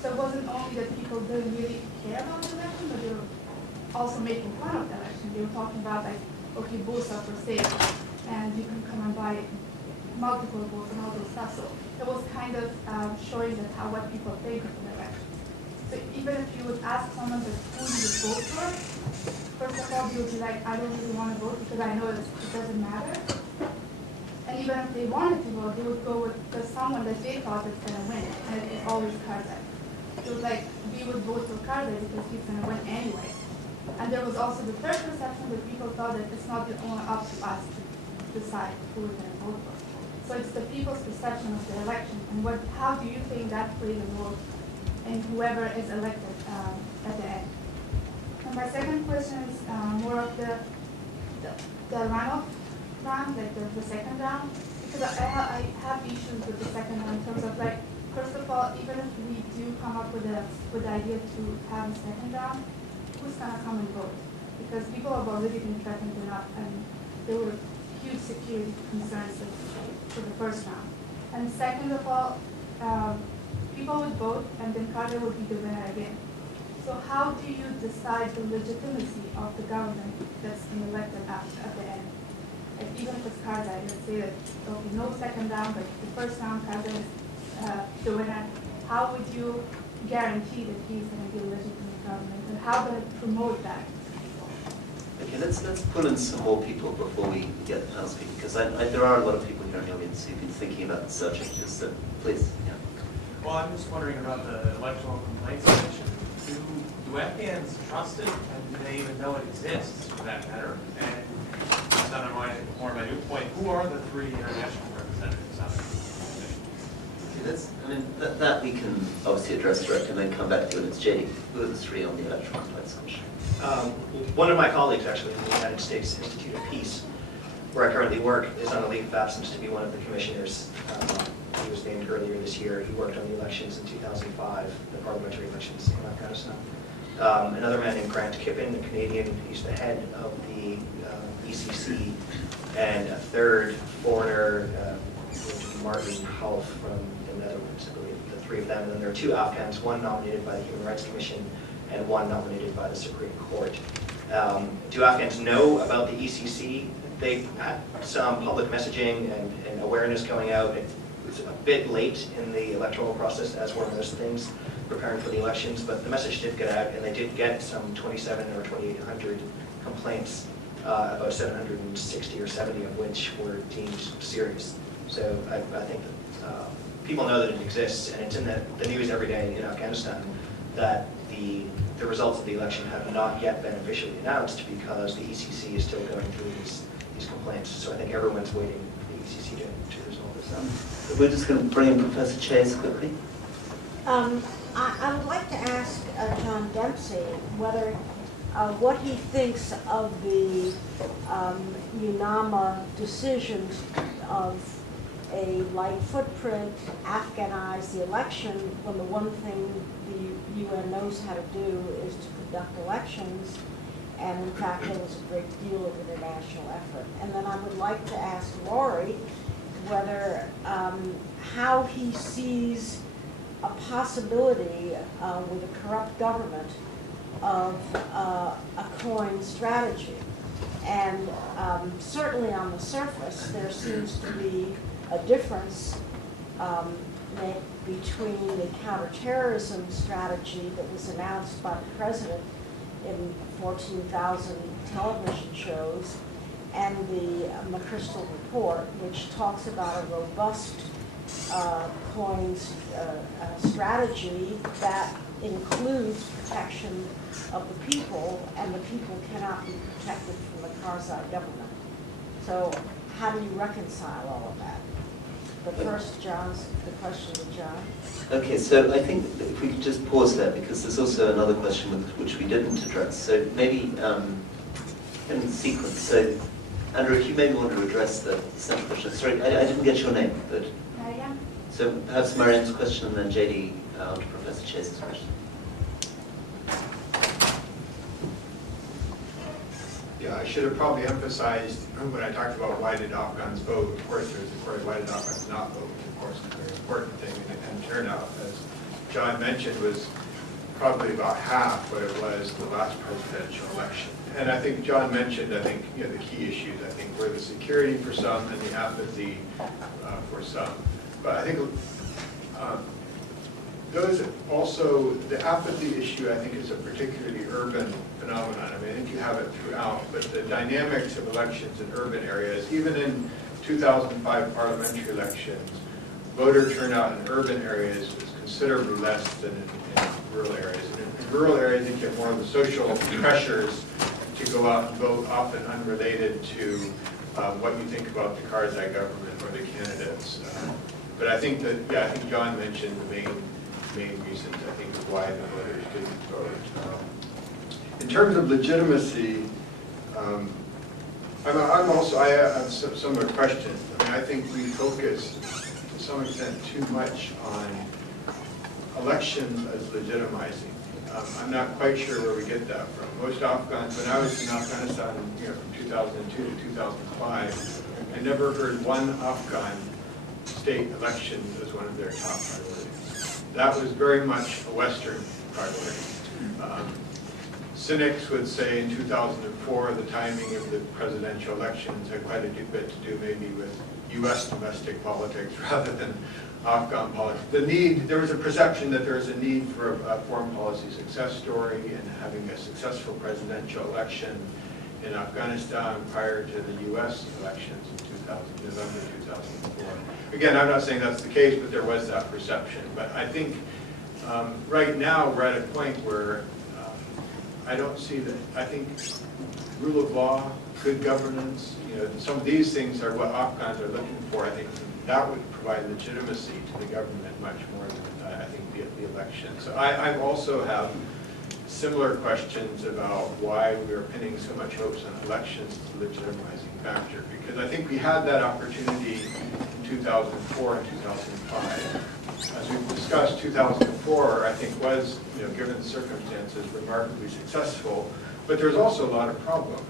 So it wasn't only that people didn't really care about the election, but they were also making fun of the election. They were talking about like, okay, votes are for sale, and you can come and buy multiple votes and all those stuff. So it was kind of showing that what people think of the election. So even if you would ask someone that who you would vote for, first of all, they would be like, I don't really want to vote because I know it doesn't matter. And even if they wanted to vote, they would go with someone that they thought is going to win, and it's always Karzai. It was like, we would vote for Karzai because he's going to win anyway. And there was also the third perception that people thought that it's not only up to us to decide who we're going to vote for. So it's the people's perception of the election, and how do you think that plays a role in whoever is elected at the end? And my second question is more of the runoff round, like the second round, because I have issues with the second round in terms of like, first of all, even if we do come up with the idea to have a second round, who's going to come and vote? Because people have already been threatened enough, and there were huge security concerns for the first round. And second of all, people would vote, and then Karzai would be the winner again. So how do you decide the legitimacy of the government that's been elected at the end? Like even if it's Karzai, let's say that there'll be no second round, but the first round Karzai is the winner. How would you guarantee that he's going to be a legitimate government, and how do you promote that? Okay, let's pull in some more people before we get the panel speaking, because there are a lot of people here in the audience who've been thinking about the subject. Just please, yeah. Well, I'm just wondering about the electoral complaints commission. Do Afghans trust it, and do they even know it exists, for that matter? And that's not more my new point. Who are the three international representatives on it? That we can obviously address directly and then come back to it. It's JD. Who are the three on the electoral complaints commission? One of my colleagues, actually, in the United States Institute of Peace, where I currently work, is on a leave of absence to be one of the commissioners. He was named earlier this year. He worked on the elections in 2005, the parliamentary elections in Afghanistan. Another man named Grant Kippen, the Canadian, he's the head of the ECC, and a third foreigner, Martin Half from the Netherlands, I believe, the three of them. And then there are two Afghans, one nominated by the Human Rights Commission and one nominated by the Supreme Court. Do Afghans know about the ECC? They've had some public messaging and awareness coming out. It was a bit late in the electoral process, as were most things, preparing for the elections, but the message did get out, and they did get some 2,700 or 2,800 complaints, about 760 or 70 of which were deemed serious. So I think that people know that it exists, and it's in the news every day in Afghanistan that the results of the election have not yet been officially announced because the ECC is still going through these complaints. So I think everyone's waiting for the ECC to resolve this out. We're just going to bring in Professor Chase quickly. I would like to ask John Dempsey whether what he thinks of the UNAMA decision of a light footprint, Afghanize the election, when the one thing the UN knows how to do is to conduct elections, and in fact there was a great deal of international effort. And then I would like to ask Rory whether how he sees a possibility with a corrupt government of a coin strategy. And certainly on the surface there seems to be a difference between the counterterrorism strategy that was announced by the president in 14,000 television shows and the McChrystal report, which talks about a robust coins a strategy that includes protection of the people, and the people cannot be protected from the Karzai government. So how do you reconcile all of that? But first, the question to John. Okay, so I think that if we could just pause there, because there's also another question which we didn't address. So maybe in sequence. So Andrew, if you maybe want to address the central question. Sorry, I didn't get your name, but Mariam? so perhaps Marianne's question and then JD to Professor Chase's question. Yeah, I should have probably emphasized when I talked about why did Afghans vote. Of course, why did Afghans not vote? Of course, a very important thing. And turnout, as John mentioned, was probably about half what it was the last presidential election. And I think John mentioned, the key issues, I think, were the security for some and the apathy for some. But I think those also, the apathy issue, I think, is a particularly urban phenomenon. I mean, I think you have it throughout, but the dynamics of elections in urban areas, even in 2005 parliamentary elections, voter turnout in urban areas was considerably less than in rural areas. And in rural areas, you get more of the social pressures to go out and vote, often unrelated to what you think about the Karzai government or the candidates. But I think that, I think John mentioned the main reasons, I think, of why the voters didn't vote. In terms of legitimacy, I have similar questions. I mean, I think we focus to some extent too much on elections as legitimizing. I'm not quite sure where we get that from. Most Afghans, when I was in Afghanistan, from 2002 to 2005, I never heard one Afghan state election as one of their top priorities. That was very much a Western priority. Cynics would say in 2004, the timing of the presidential elections had quite a bit to do maybe with US domestic politics rather than Afghan politics. There was a perception that there was a need for a foreign policy success story and having a successful presidential election in Afghanistan prior to the US elections in November 2004. Again, I'm not saying that's the case, but there was that perception. But I think right now we're at a point where I don't see that. I think rule of law, good governance, some of these things are what Afghans are looking for. I think that would provide legitimacy to the government much more than I think the election. So I also have similar questions about why we're pinning so much hopes on elections as a legitimizing factor. Because I think we had that opportunity in 2004 and 2005. As we've discussed, 2004, I think, was, given the circumstances, remarkably successful. But there's also a lot of problems.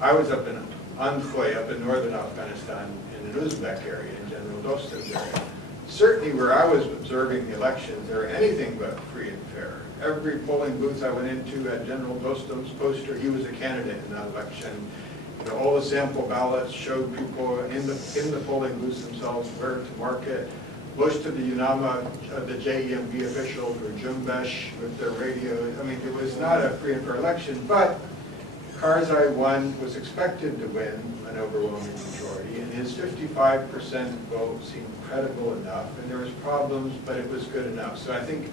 I was up in Ankoy, up in northern Afghanistan, in the Uzbek area, in General Dostum's area. Certainly where I was observing the elections, they were anything but free and fair. Every polling booth I went into had General Dostum's poster. He was a candidate in that election. All the sample ballots showed people in the polling booths themselves where to mark it. Most of the UNAMA, the JEMB officials were Jumbesh with their radios. I mean, it was not a free and fair election, but Karzai won, was expected to win an overwhelming majority, and his 55% vote seemed credible enough, and there was problems, but it was good enough. So I think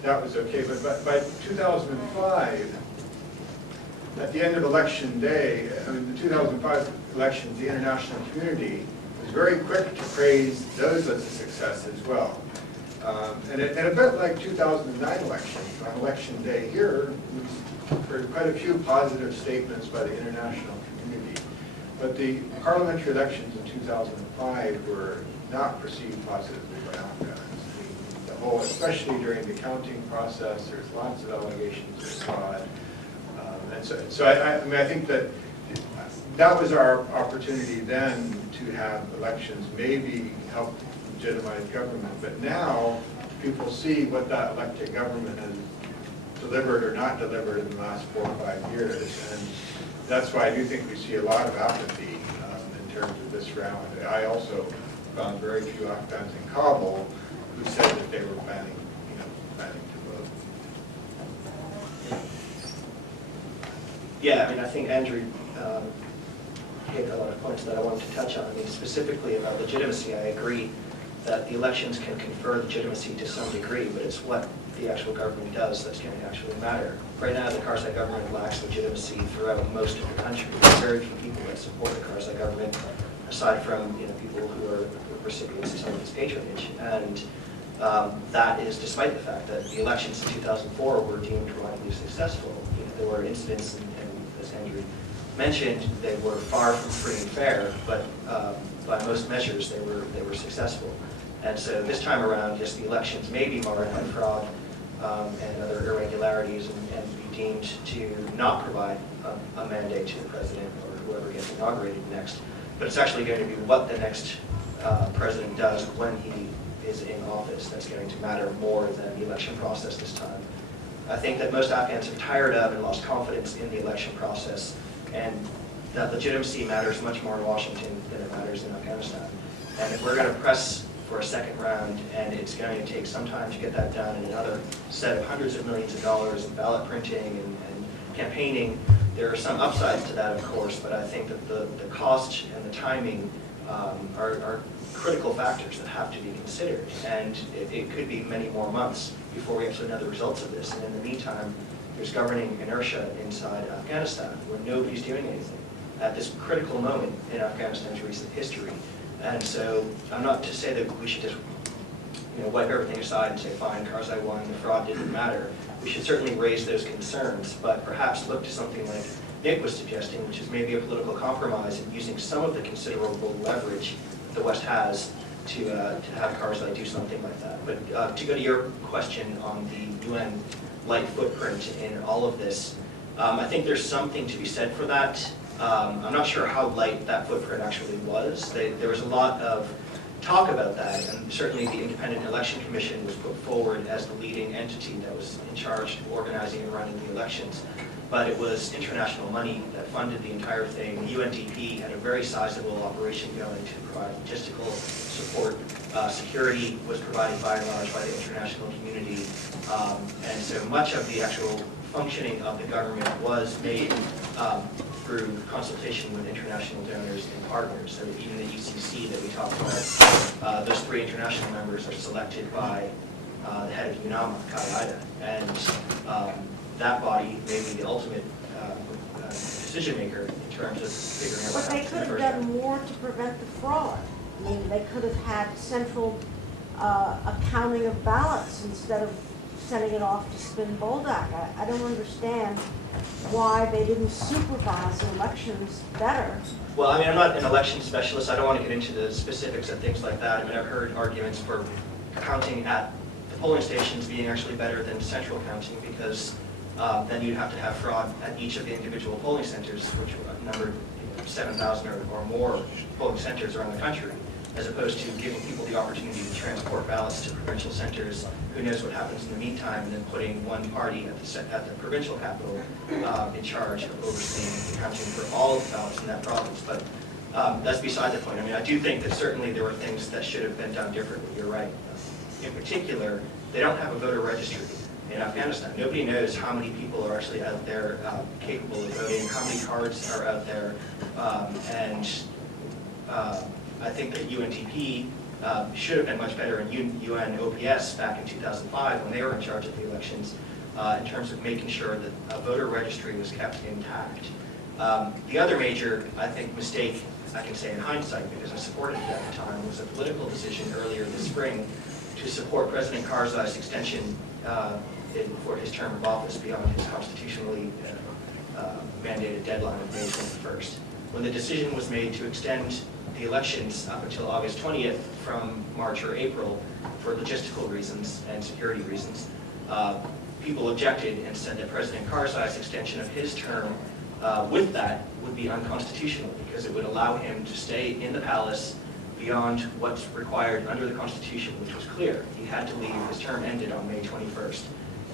that was okay. But by 2005, at the end of election day, the 2005 elections, the international community was very quick to praise those as a success as well. And a bit like 2009 elections, on election day here, we heard quite a few positive statements by the international community. But the parliamentary elections in 2005 were not perceived positively by Afghans. The whole, especially during the counting process, there's lots of allegations of fraud. And so I think that was our opportunity then to have elections maybe help legitimize government. But now people see what that elected government has delivered or not delivered in the last 4 or 5 years. And that's why I do think we see a lot of apathy in terms of this round. I also found very few Afghans in Kabul who said that they were planning to vote. Yeah, I think Andrew hit a lot of points that I wanted to touch on. Specifically about legitimacy, I agree that the elections can confer legitimacy to some degree, but it's what the actual government does that's going to actually matter. Right now, the Karzai government lacks legitimacy throughout most of the country. There are very few people that support the Karzai government, aside from people who are recipients of some of its patronage. And that is despite the fact that the elections in 2004 were deemed widely successful. There were incidents, and as Andrew mentioned, they were far from free and fair, but by most measures, they were successful. And so this time around, yes, the elections may be marred by fraud and other irregularities and be deemed to not provide a mandate to the president or whoever gets inaugurated next. But it's actually going to be what the next president does when he is in office that's going to matter more than the election process this time. I think that most Afghans are tired of and lost confidence in the election process, and that legitimacy matters much more in Washington than it matters in Afghanistan. And if we're going to press for a second round, and it's going to take some time to get that done, and another set of hundreds of millions of dollars in ballot printing and campaigning, there are some upsides to that, of course, but I think that the cost and the timing are critical factors that have to be considered. And it could be many more months before we actually know the results of this. And in the meantime, there's governing inertia inside Afghanistan where nobody's doing anything at this critical moment in Afghanistan's recent history. And so I'm not to say that we should just wipe everything aside and say, fine, Karzai won, the fraud didn't matter. We should certainly raise those concerns, but perhaps look to something like Nick was suggesting, which is maybe a political compromise in using some of the considerable leverage the West has to have Karzai do something like that. But to go to your question on the UN light footprint in all of this, I think there's something to be said for that. I'm not sure how light that footprint actually was. There was a lot of talk about that, and certainly the Independent Election Commission was put forward as the leading entity that was in charge of organizing and running the elections. But it was international money that funded the entire thing. UNDP had a very sizable operation going to provide logistical support. Security was provided by and large by the international community. And so much of the actual functioning of the government was made through consultation with international donors and partners. So even the UCC that we talked about, those 3 international members are selected by the head of UNAMA, Qaeda. And that body may be the ultimate decision maker in terms of figuring out what But they happens in could the have first done round. more to prevent the fraud. I mean, they could have had central accounting of ballots instead of sending it off to Spin Boldak. I don't understand why they didn't supervise the elections better. Well, I mean, I'm not an election specialist. I don't want to get into the specifics of things like that. I mean, I've heard arguments for counting at the polling stations being actually better than central counting because then you'd have to have fraud at each of the individual polling centers, which numbered 7,000 or more polling centers around the country, as opposed to giving people the opportunity to transport ballots to provincial centers. Who knows what happens in the meantime, and then putting one party at the provincial capital in charge of overseeing the counting for all of the ballots in that province. But that's beside the point. I mean, I do think that certainly there were things that should have been done differently. You're right. In particular, they don't have a voter registry in Afghanistan. Nobody knows how many people are actually out there capable of voting, how many cards are out there, and I think that UNDP should have been much better, in UN OPS back in 2005 when they were in charge of the elections in terms of making sure that a voter registry was kept intact. The other major, I think, mistake, I can say in hindsight, because I supported it at the time, was a political decision earlier this spring to support President Karzai's extension for his term of office beyond his constitutionally mandated deadline of May 21st. When the decision was made to extend the elections up until August 20th from March or April for logistical reasons and security reasons, people objected and said that President Karzai's extension of his term with that would be unconstitutional because it would allow him to stay in the palace beyond what's required under the Constitution, which was clear. He had to leave. His term ended on May 21st.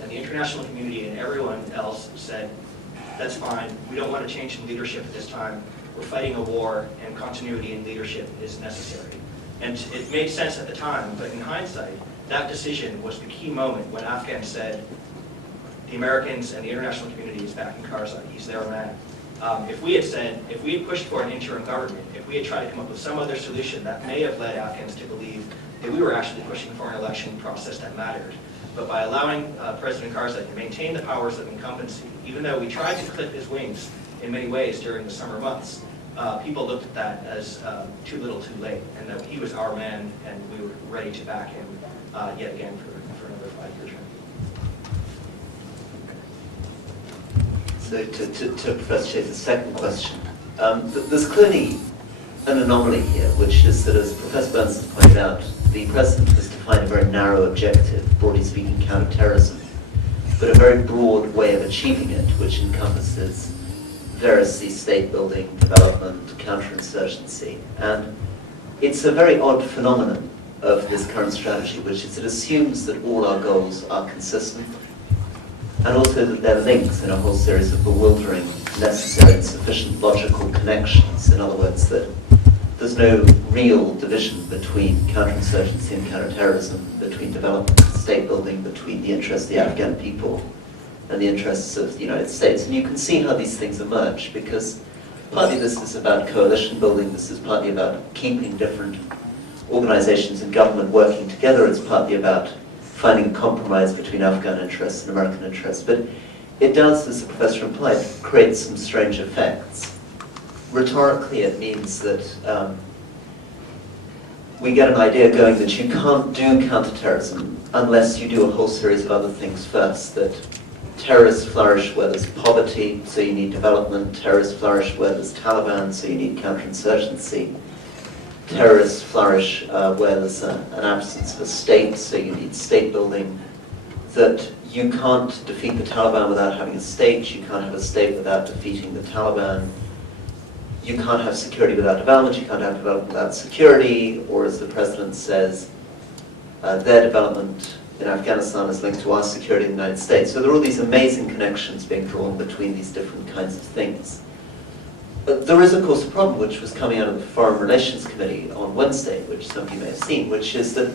And the international community and everyone else said, that's fine. We don't want to change in leadership at this time. We're fighting a war, and continuity in leadership is necessary. And it made sense at the time, but in hindsight, that decision was the key moment when Afghans said, the Americans and the international community is backing Karzai. He's their man. If we had pushed for an interim government, if we had tried to come up with some other solution that may have led Afghans to believe we were actually pushing for an election process that mattered. But by allowing President Karzai to maintain the powers of incumbency, even though we tried to clip his wings in many ways during the summer months, people looked at that as too little too late, and that he was our man, and we were ready to back him yet again for another 5-year term. So to Professor Schaefer's second question, there's clearly an anomaly here, which is that, as Professor Burns has pointed out, the President has defined a very narrow objective, broadly speaking counterterrorism, but a very broad way of achieving it, which encompasses variously state building, development, counterinsurgency. And it's a very odd phenomenon of this current strategy, which is it assumes that all our goals are consistent, and also that they're linked in a whole series of bewildering, necessary and sufficient logical connections. In other words, that there's no real division between counterinsurgency and counterterrorism, between development and state building, between the interests of the Afghan people and the interests of the United States. And you can see how these things emerge, because partly this is about coalition building, this is partly about keeping different organizations and government working together, it's partly about finding a compromise between Afghan interests and American interests. But it does, as the professor implied, create some strange effects. Rhetorically, it means that we get an idea going that you can't do counterterrorism unless you do a whole series of other things first, that terrorists flourish where there's poverty, so you need development. Terrorists flourish where there's Taliban, so you need counterinsurgency. Terrorists flourish where there's an absence of a state, so you need state building. That you can't defeat the Taliban without having a state, you can't have a state without defeating the Taliban. You can't have security without development, you can't have development without security, or as the President says, their development in Afghanistan is linked to our security in the United States. So there are all these amazing connections being drawn between these different kinds of things. But there is, of course, a problem which was coming out of the Foreign Relations Committee on Wednesday, which some of you may have seen, which is that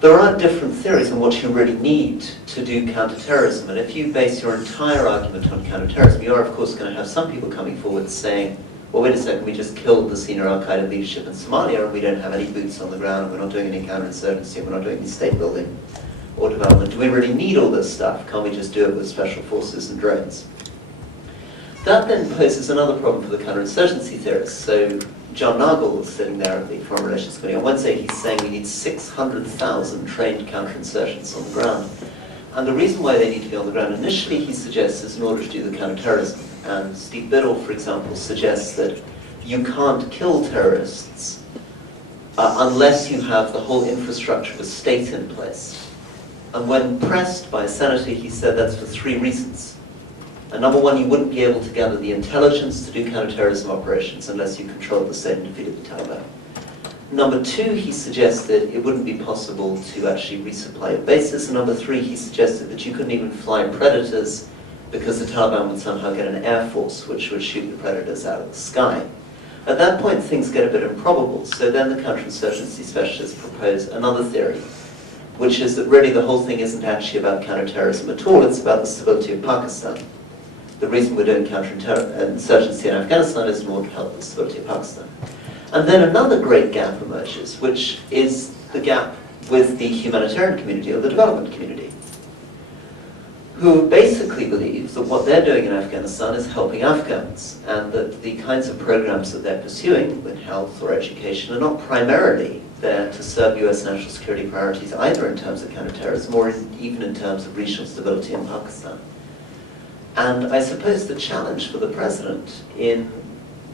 there are different theories on what you really need to do counterterrorism. And if you base your entire argument on counterterrorism, you are, of course, going to have some people coming forward saying, well, wait a second, we just killed the senior al-Qaeda leadership in Somalia, and we don't have any boots on the ground, and we're not doing any counterinsurgency, and we're not doing any state building or development. Do we really need all this stuff? Can't we just do it with special forces and drones? That then poses another problem for the counterinsurgency theorists. So John Nagel was sitting there at the Foreign Relations Committee on Wednesday. He's saying we need 600,000 trained counterinsurgents on the ground. And the reason why they need to be on the ground initially, he suggests, is in order to do the counterterrorism. And Steve Biddle, for example, suggests that you can't kill terrorists unless you have the whole infrastructure of a state in place. And when pressed by a senator, he said that's for 3 reasons. And number one, you wouldn't be able to gather the intelligence to do counterterrorism operations unless you controlled the state and defeated the Taliban. Number 2, he suggested it wouldn't be possible to actually resupply your bases. And number 3, he suggested that you couldn't even fly predators because the Taliban would somehow get an air force which would shoot the predators out of the sky. At that point, things get a bit improbable. So then the counterinsurgency specialists propose another theory, which is that really the whole thing isn't actually about counterterrorism at all, it's about the stability of Pakistan. The reason we're doing counterinsurgency in Afghanistan is in order to help the stability of Pakistan. And then another great gap emerges, which is the gap with the humanitarian community or the development community, who basically believe that what they're doing in Afghanistan is helping Afghans, and that the kinds of programs that they're pursuing with health or education are not primarily there to serve US national security priorities, either in terms of counterterrorism or even in terms of regional stability in Pakistan. And I suppose the challenge for the President in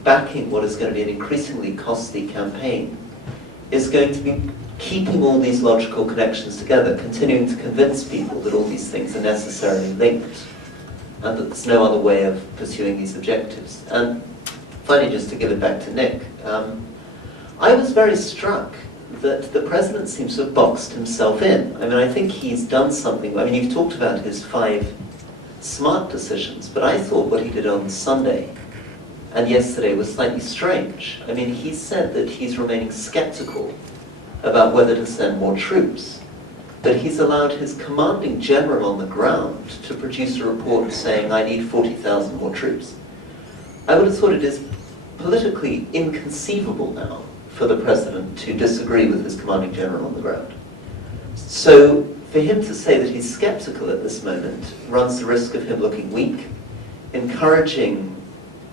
backing what is going to be an increasingly costly campaign is going to be keeping all these logical connections together, continuing to convince people that all these things are necessarily linked and that there's no other way of pursuing these objectives. And finally, just to give it back to Nick, I was very struck that the President seems to have boxed himself in. I mean, I think he's done something. I mean, you've talked about his 5 smart decisions, but I thought what he did on Sunday and yesterday was slightly strange. I mean, he said that he's remaining skeptical about whether to send more troops, but he's allowed his commanding general on the ground to produce a report saying, I need 40,000 more troops. I would have thought it is politically inconceivable now for the president to disagree with his commanding general on the ground. So for him to say that he's skeptical at this moment runs the risk of him looking weak, encouraging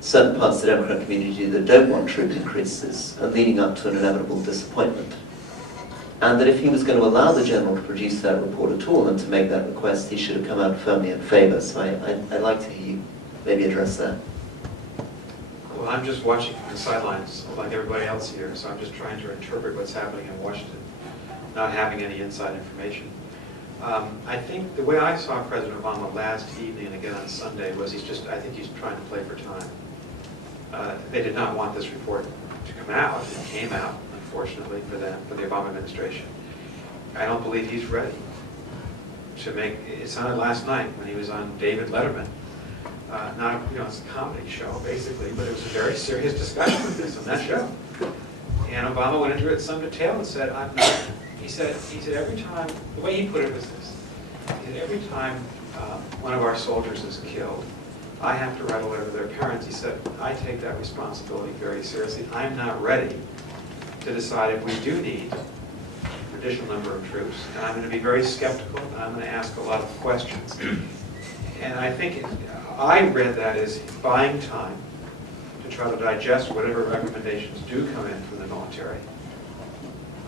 certain parts of the Democratic community that don't want troop increases, and leading up to an inevitable disappointment. And that if he was going to allow the general to produce that report at all and to make that request, he should have come out firmly in favor. So I'd like to hear you maybe address that. Well, I'm just watching from the sidelines, like everybody else here, so I'm just trying to interpret what's happening in Washington, not having any inside information. I think the way I saw President Obama last evening and again on Sunday was I think he's trying to play for time. They did not want this report to come out. It came out, unfortunately for them, for the Obama administration. I don't believe he's ready to make, it sounded last night when he was on David Letterman. It's a comedy show, basically, but it was a very serious discussion with this on that show. And Obama went into it in some detail and said, I'm not. He said every time, the way he put it was this, he said every time one of our soldiers is killed, I have to write a letter to their parents. He said, I take that responsibility very seriously. I'm not ready to decide if we do need an additional number of troops. And I'm going to be very skeptical, and I'm going to ask a lot of questions. And I think I read that as buying time to try to digest whatever recommendations do come in from the military.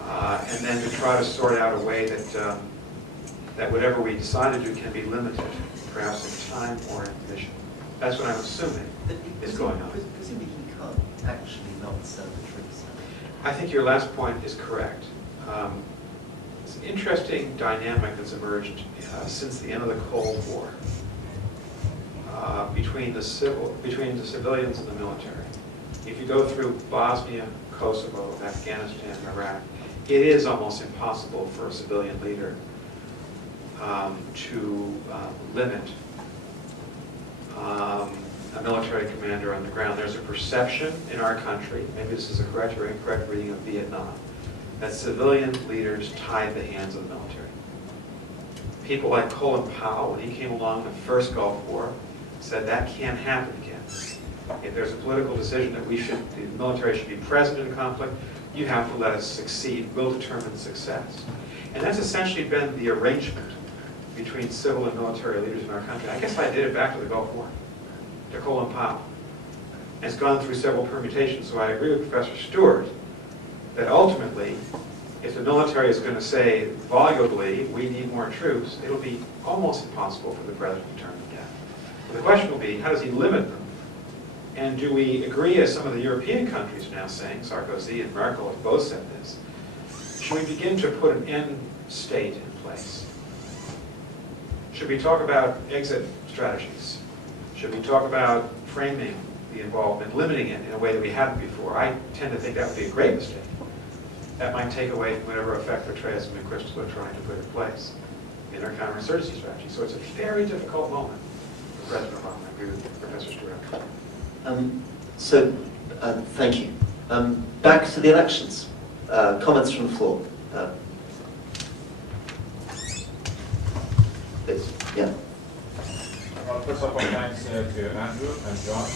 And then to try to sort out a way that whatever we decide to do can be limited, perhaps in time or in mission. That's what I'm assuming is going on. Presumably he can't actually not send the troops. I think your last point is correct. It's an interesting dynamic that's emerged since the end of the Cold War between the civilians and the military. If you go through Bosnia, Kosovo, Afghanistan, Iraq, it is almost impossible for a civilian leader to limit a military commander on the ground. There's a perception in our country, maybe this is a correct or incorrect reading of Vietnam, that civilian leaders tied the hands of the military. People like Colin Powell, when he came along in the first Gulf War, said that can't happen again. If there's a political decision that the military should be present in a conflict, you have to let us succeed. We'll determine success. And that's essentially been the arrangement between civil and military leaders in our country. I guess I did it back to the Gulf War, to Colin Powell. And it's gone through several permutations, so I agree with Professor Stewart that ultimately, if the military is going to say volubly, we need more troops, it'll be almost impossible for the president to turn them down. The question will be, how does he limit them? And do we agree, as some of the European countries are now saying, Sarkozy and Merkel have both said this, should we begin to put an end state in place? Should we talk about exit strategies? Should we talk about framing the involvement, limiting it in a way that we haven't before? I tend to think that would be a great mistake. That might take away from whatever effect Petraeus and McChrystal are trying to put in place in their counterinsurgency strategy. So it's a very difficult moment for President Obama. I agree with Professor Stewart. Thank you. Back to the elections. Comments from the floor. Please. Yeah. Well, first of all, thanks to Andrew and John.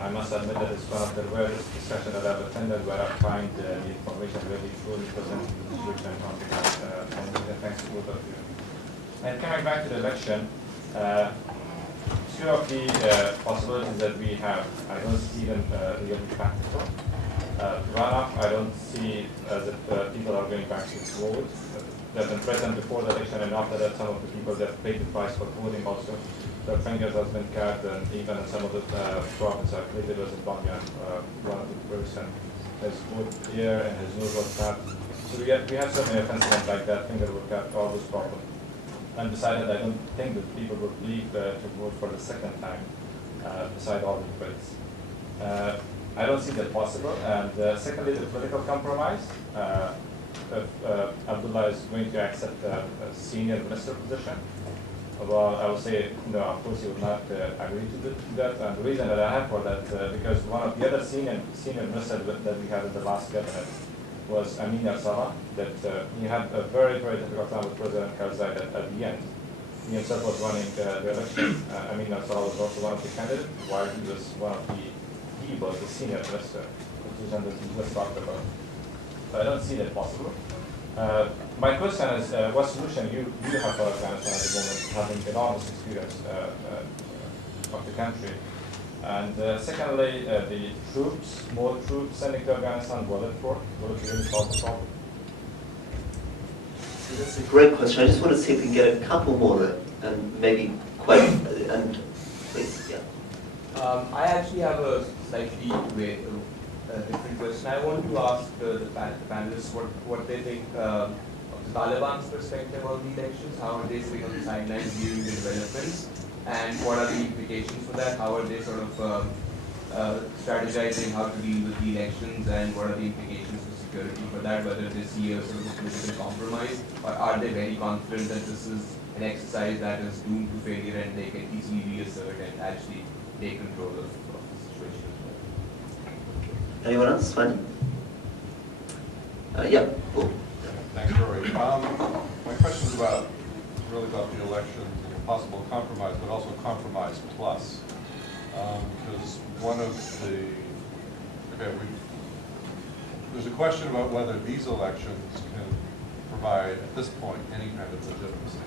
I must admit that it's one of the rarest discussions that I've attended where I find the information really truly presented in this written content. And thanks to both of you. And coming back to the election, two of the possibilities that we have, I don't see them really practical. Runoff, I don't see as if people are going back to vote. There's been present before the election, and after that, some of the people that paid the price for voting also, their fingers has been cut, and even in some of the provinces, I believe there was a Afghan, one of the person, his foot here and his nose was cut. So we have so many incidents like that, finger were cut, all those problems. And besides that, I don't think that people would leave to vote for the second time, beside all the debates. I don't see that possible. And secondly, the political compromise. If Abdullah is going to accept a senior minister position, well, I would say, no, of course he would not agree to that. And the reason that I have for that, because one of the other senior ministers that we had in the last cabinet was Amin al-Salah, that he had a very, very difficult time with President Karzai at the end. He himself was running the election. Amin al-Salah was also one of the candidates, while he was the senior minister. constitution that you just talked about. So I don't see that possible. My question is, what solution you have for Afghanistan at the moment, having enormous experience of the country? And secondly, the troops, more troops sending to Afghanistan, will it really solve the problem? That's a great question. I just want to see if we can get a couple more, and maybe and please, yeah. I actually have a slightly different question. I want to ask the panelists what they think of the Taliban's perspective on the elections. How are they sitting on the sidelines viewing the developments? And what are the implications for that? How are they sort of strategizing how to deal with the elections, and what are the implications for security for that? Whether they see a sort of political compromise, or are they very confident that this is an exercise that is doomed to failure and they can easily reassert and actually take control of the situation as well? Anyone else? Fine. Yeah. Cool. Thanks, Rory. My question is really about the election, possible compromise, but also compromise plus. Because one of there's a question about whether these elections can provide, at this point, any kind of legitimacy.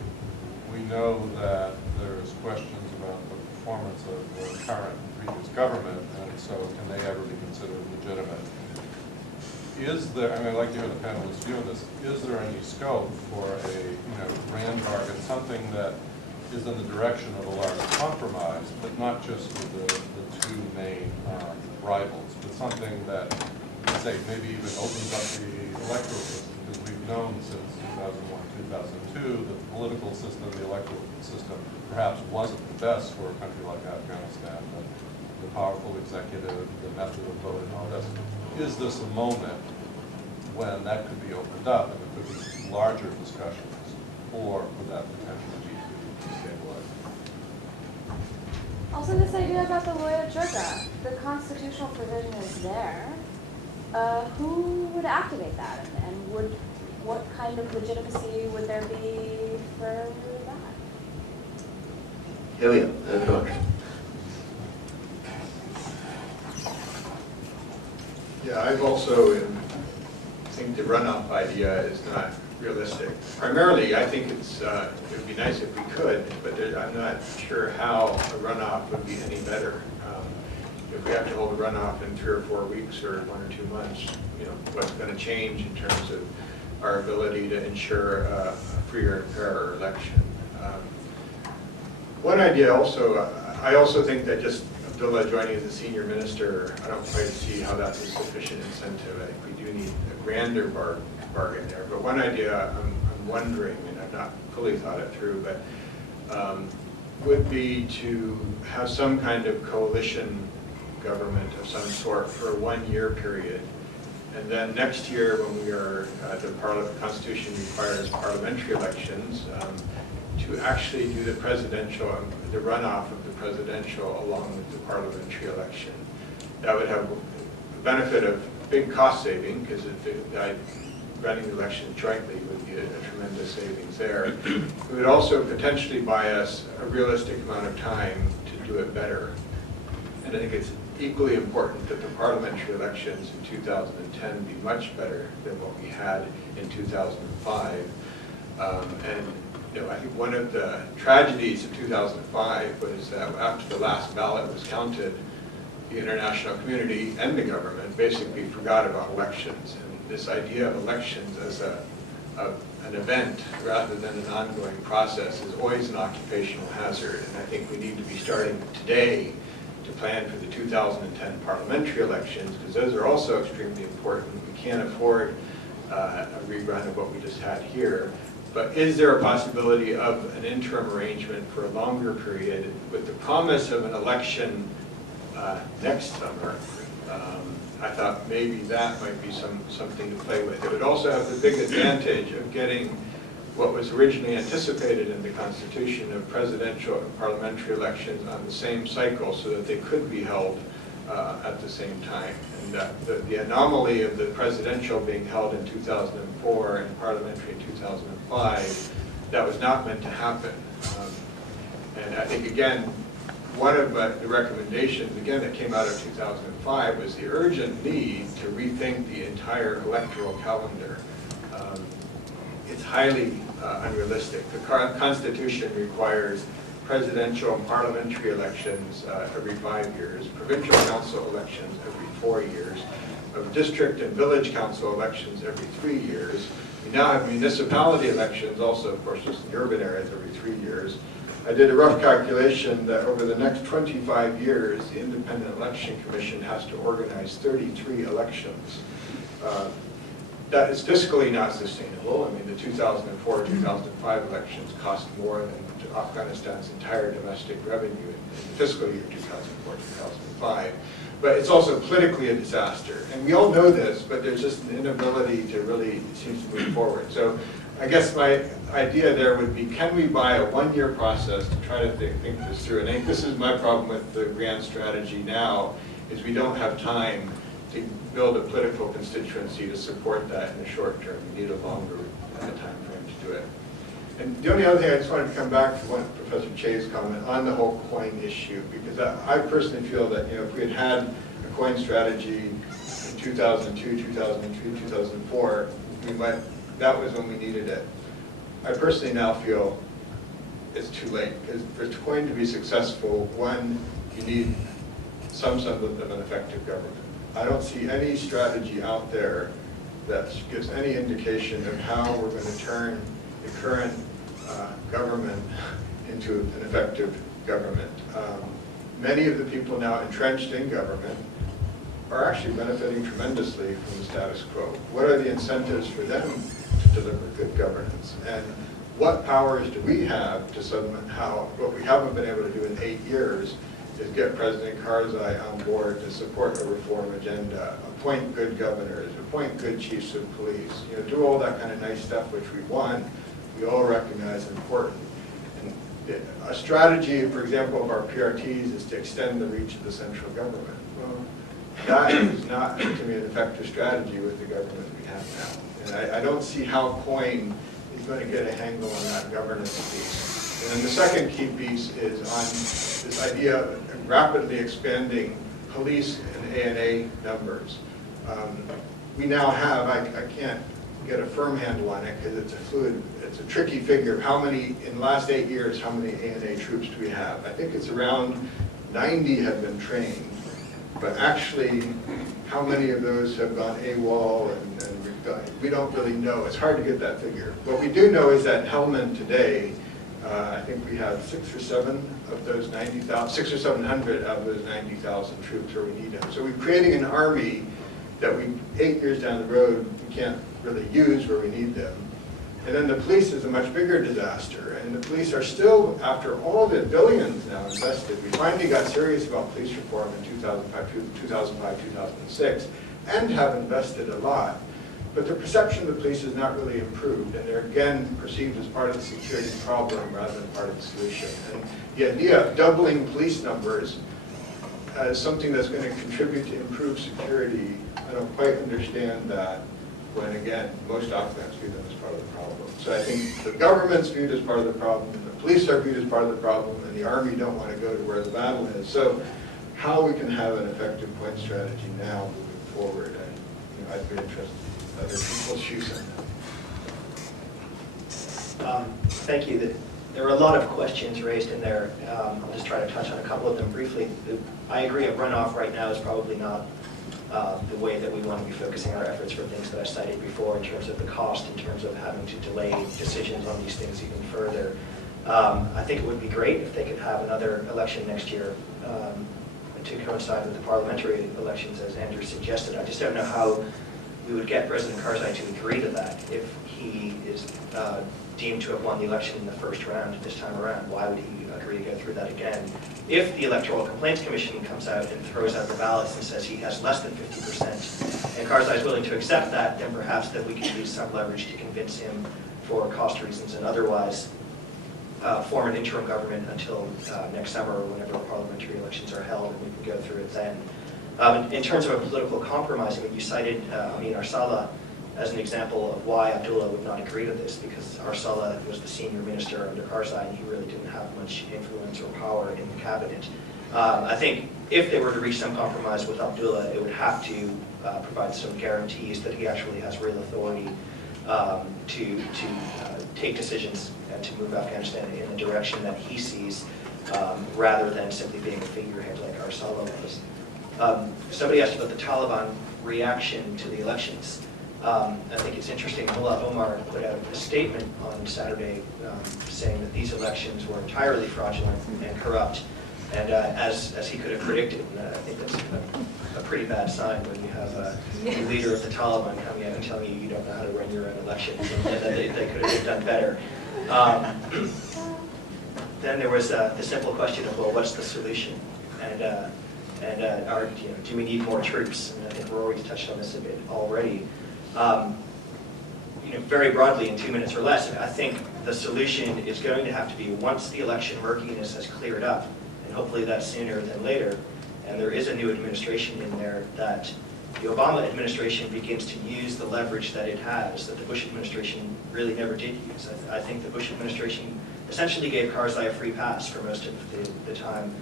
We know that there's questions about the performance of the current and previous government, and so can they ever be considered legitimate? Is there, I'd like to hear the panelists' view on this, is there any scope for a grand bargain, something that is in the direction of a large compromise, but not just with the two main rivals, but something that, let's say, maybe even opens up the electoral system, because we've known since 2001, 2002, that the political system, the electoral system, perhaps wasn't the best for a country like Afghanistan, the powerful executive, the method of voting, all this. Is this a moment when that could be opened up and there could be larger discussions, or would that potentially be destabilizing? Also, this idea about the Loya Jirga, the constitutional provision is there. Who would activate that, and what kind of legitimacy would there be for that? Here we go. Yeah, I've also think the runoff idea is not realistic. Primarily, I think it would be nice if we could, but I'm not sure how a runoff would be any better. If we have to hold a runoff in 3 or 4 weeks or 1 or 2 months, what's going to change in terms of our ability to ensure a freer and fairer election? One idea also, I also think that just Abdullah joining as a senior minister, I don't quite see how that's a sufficient incentive. I think we do need a grander bargain there. But one idea I'm wondering, and I've not fully thought it through, but would be to have some kind of coalition government of some sort for a 1-year period. And then next year, when we are, the Constitution requires parliamentary elections, to actually do the presidential, the runoff of the presidential along with the parliamentary election. That would have the benefit of big cost saving, because running the election jointly would be a tremendous savings there. It would also potentially buy us a realistic amount of time to do it better. And I think it's equally important that the parliamentary elections in 2010 be much better than what we had in 2005. I think one of the tragedies of 2005 was that after the last ballot was counted, the international community and the government basically forgot about elections. And this idea of elections as an event rather than an ongoing process is always an occupational hazard. And I think we need to be starting today to plan for the 2010 parliamentary elections, because those are also extremely important. We can't afford a rerun of what we just had here. But is there a possibility of an interim arrangement for a longer period with the promise of an election next summer? I thought maybe that might be something to play with. It would also have the big advantage of getting what was originally anticipated in the Constitution of presidential and parliamentary elections on the same cycle, so that they could be held at the same time. And the anomaly of the presidential being held in 2004 and parliamentary in 2005, that was not meant to happen. And I think, again, one of the recommendations, again, that came out of 2005 was the urgent need to rethink the entire electoral calendar. It's highly unrealistic. The Constitution requires presidential and parliamentary elections every 5 years, provincial council elections every 4 years, of district and village council elections every 3 years. We now have municipality elections, also, of course, just in urban areas every 3 years. I did a rough calculation that over the next 25 years, the Independent Election Commission has to organize 33 elections. That is fiscally not sustainable. I mean, the 2004-2005 elections cost more than Afghanistan's entire domestic revenue in fiscal year 2004-2005. But it's also politically a disaster. And we all know this, but there's just an inability to really, it seems to move forward. So I guess my idea there would be, can we buy a one-year process to try to think this through? And I think this is my problem with the grand strategy now, is we don't have time to build a political constituency to support that in the short term. We need a longer time frame to do it. And the only other thing, I just wanted to come back to one Professor Che's comment on the whole coin issue, because I personally feel that, if we had a coin strategy in 2002, 2003, 2004, that was when we needed it. I personally now feel it's too late, because for a coin to be successful, one, you need some semblance of an effective government. I don't see any strategy out there that gives any indication of how we're going to turn the current government into an effective government. Many of the people now entrenched in government are actually benefiting tremendously from the status quo. What are the incentives for them to deliver good governance? And what powers do we have to somehow, what we haven't been able to do in 8 years, is get President Karzai on board to support a reform agenda, appoint good governors, appoint good chiefs of police, do all that kind of nice stuff which we want, we all recognize important. And a strategy, for example, of our PRTs is to extend the reach of the central government. Well, that is not, to me, an effective strategy with the government we have now. And I don't see how COIN is going to get a handle on that governance piece. And then the second key piece is on this idea of rapidly expanding police and ANA numbers. We now have, I can't get a firm handle on it because it's a fluid, it's a tricky figure. How many, in the last 8 years, how many ANA troops do we have? I think it's around 90 have been trained, but actually, how many of those have gone AWOL and we don't really know. It's hard to get that figure. What we do know is that Helmand today, I think we have 600 or 700 of those 90,000 troops where we need them. So we're creating an army that 8 years down the road, we can't really use where we need them. And then the police is a much bigger disaster. And the police are still, after all the billions now invested, we finally got serious about police reform in 2005, 2006, and have invested a lot. But the perception of the police has not really improved, and they're again perceived as part of the security problem rather than part of the solution. And the idea of doubling police numbers as something that's going to contribute to improved security, I don't quite understand that when, again, most Afghans view them as part of the problem. So I think the government's viewed as part of the problem, the police are viewed as part of the problem, and the army don't want to go to where the battle is. So how we can have an effective point strategy now moving forward, and I'd be interested in other people's views on that. Thank you. There are a lot of questions raised in there. I'll just try to touch on a couple of them briefly. I agree a runoff right now is probably not the way that we want to be focusing our efforts for things that I cited before in terms of the cost, in terms of having to delay decisions on these things even further. I think it would be great if they could have another election next year to coincide with the parliamentary elections, as Andrew suggested. I just don't know how we would get President Karzai to agree to that if he is deemed to have won the election in the first round this time around. Why would he agree to go through that again? If the Electoral Complaints Commission comes out and throws out the ballots and says he has less than 50%, and Karzai is willing to accept that, then perhaps that we can use some leverage to convince him, for cost reasons and otherwise, form an interim government until next summer or whenever the parliamentary elections are held, and we can go through it then. In terms of a political compromise, I mean, you cited Amin Arsala as an example of why Abdullah would not agree to this, because Arsallah was the senior minister under Karzai, and he really didn't have much influence or power in the cabinet. I think if they were to reach some compromise with Abdullah, it would have to provide some guarantees that he actually has real authority to take decisions and to move Afghanistan in the direction that he sees, rather than simply being a figurehead like Arsallah was. Somebody asked about the Taliban reaction to the elections. I think it's interesting, Mullah Omar put out a statement on Saturday saying that these elections were entirely fraudulent and corrupt, and as he could have predicted. And I think that's a pretty bad sign when you have a leader of the Taliban coming out and telling you don't know how to run your own elections, and that they could have done better. Then there was the simple question of, well, what's the solution? And do we need more troops? And I think Rory's touched on this a bit already. Very broadly in 2 minutes or less, I think the solution is going to have to be, once the election murkiness has cleared up, and hopefully that's sooner than later, and there is a new administration in there, that the Obama administration begins to use the leverage that it has, that the Bush administration really never did use. I think the Bush administration essentially gave Karzai a free pass for most of the time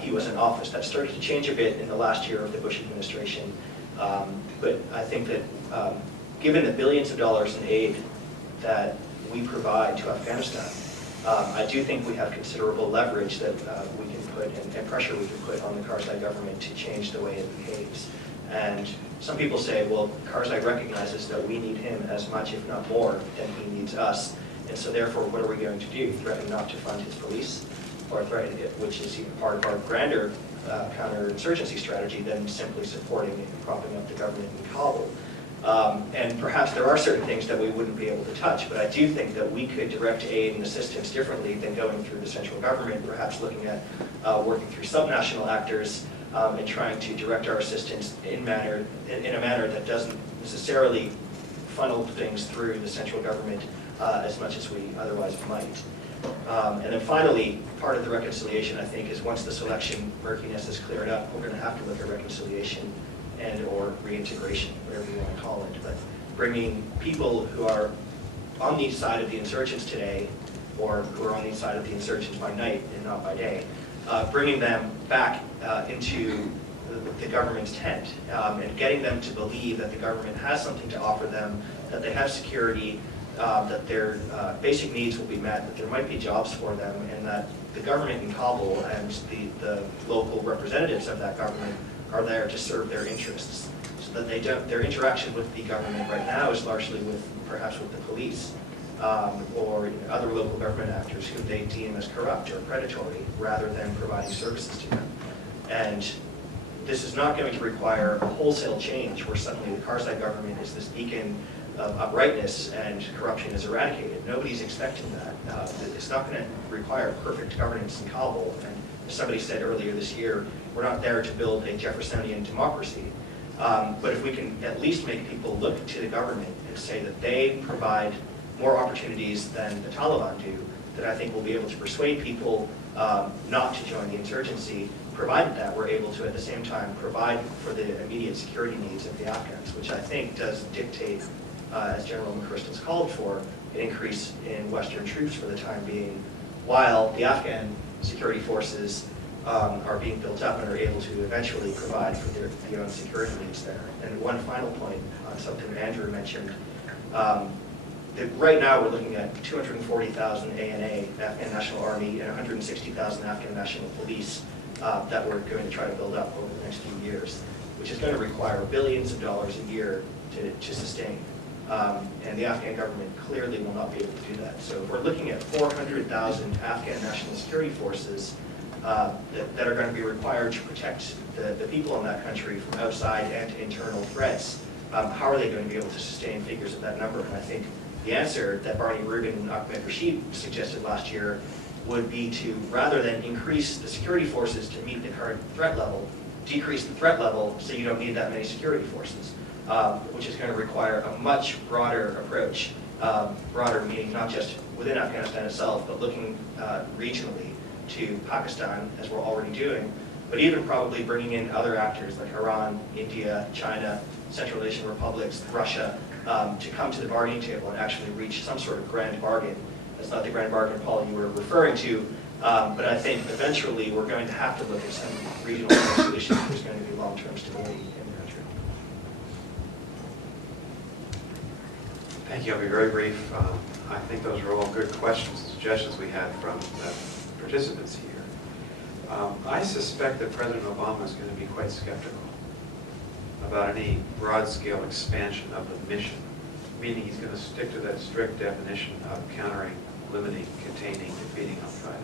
he was in office. That started to change a bit in the last year of the Bush administration, but I think that given the billions of dollars in aid that we provide to Afghanistan, I do think we have considerable leverage that we can put, and pressure we can put on the Karzai government to change the way it behaves. And some people say, well, Karzai recognizes that we need him as much, if not more, than he needs us. And so therefore, what are we going to do? Threaten not to fund his police? Or threaten it, which is even part of our grander counterinsurgency strategy than simply supporting and propping up the government in Kabul. And perhaps there are certain things that we wouldn't be able to touch, but I do think that we could direct aid and assistance differently than going through the central government, perhaps looking at working through subnational actors and trying to direct our assistance in a manner that doesn't necessarily funnel things through the central government as much as we otherwise might. And then finally, part of the reconciliation, I think, is once this election murkiness is cleared up, we're going to have to look at reconciliation and or reintegration, whatever you want to call it. But bringing people who are on the side of the insurgents today, or who are on the side of the insurgents by night and not by day, bringing them back into the government's tent and getting them to believe that the government has something to offer them, that they have security, that their basic needs will be met, that there might be jobs for them, and that the government in Kabul and the local representatives of that government are there to serve their interests. So that they don't, their interaction with the government right now is largely perhaps with the police or other local government actors who they deem as corrupt or predatory, rather than providing services to them. And this is not going to require a wholesale change where suddenly the Karzai government is this beacon of uprightness and corruption is eradicated. Nobody's expecting that. It's not going to require perfect governance in Kabul. And as somebody said earlier this year, we're not there to build a Jeffersonian democracy. But if we can at least make people look to the government and say that they provide more opportunities than the Taliban do, then I think we'll be able to persuade people not to join the insurgency, provided that we're able to at the same time provide for the immediate security needs of the Afghans, which I think does dictate, as General McChrystal's called for, an increase in Western troops for the time being, while the Afghan security forces are being built up and are able to eventually provide for their own security needs there. And one final point on something Andrew mentioned, that right now we're looking at 240,000 ANA, Afghan National Army, and 160,000 Afghan National Police that we're going to try to build up over the next few years, which is going to require billions of dollars a year to sustain. And the Afghan government clearly will not be able to do that. So if we're looking at 400,000 Afghan national security forces that are going to be required to protect the people in that country from outside and internal threats, how are they going to be able to sustain figures of that number? And I think the answer that Barney Rubin and Ahmed Rashid suggested last year would be to, rather than increase the security forces to meet the current threat level, decrease the threat level so you don't need that many security forces. Which is going to require a much broader approach, broader meaning not just within Afghanistan itself, but looking regionally to Pakistan, as we're already doing, but even probably bringing in other actors like Iran, India, China, Central Asian republics, Russia, to come to the bargaining table and actually reach some sort of grand bargain. That's not the grand bargain, Paul, you were referring to, but I think eventually we're going to have to look at some regional solutions if there's going to be long-term stability in the country. Thank you. I'll be very brief. I think those are all good questions and suggestions we had from the participants here. I suspect that President Obama is going to be quite skeptical about any broad-scale expansion of the mission, meaning he's going to stick to that strict definition of countering, limiting, containing, defeating Al-Qaeda.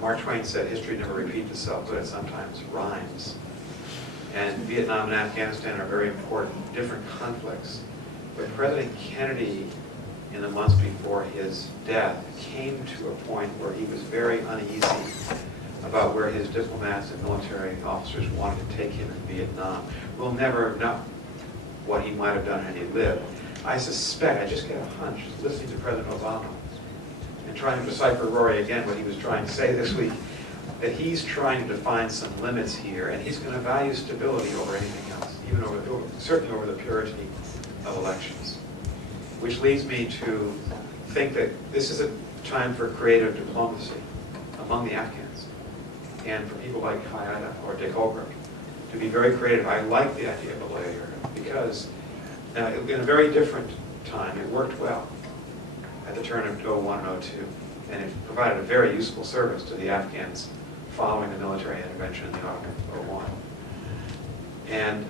Mark Twain said history never repeats itself, but it sometimes rhymes. And Vietnam and Afghanistan are very important, different conflicts. But President Kennedy, in the months before his death, came to a point where he was very uneasy about where his diplomats and military officers wanted to take him in Vietnam. We'll never know what he might have done had he lived. I suspect, I just get a hunch, listening to President Obama and trying to decipher Rory again what he was trying to say this week, that he's trying to define some limits here, and he's going to value stability over anything else, even certainly over the purity of elections. Which leads me to think that this is a time for creative diplomacy among the Afghans, and for people like Hayata or Dick Holbrooke to be very creative. I like the idea of a lawyer because in a very different time it worked well at the turn of 01 and 02, and it provided a very useful service to the Afghans following the military intervention in the autumn of 01. And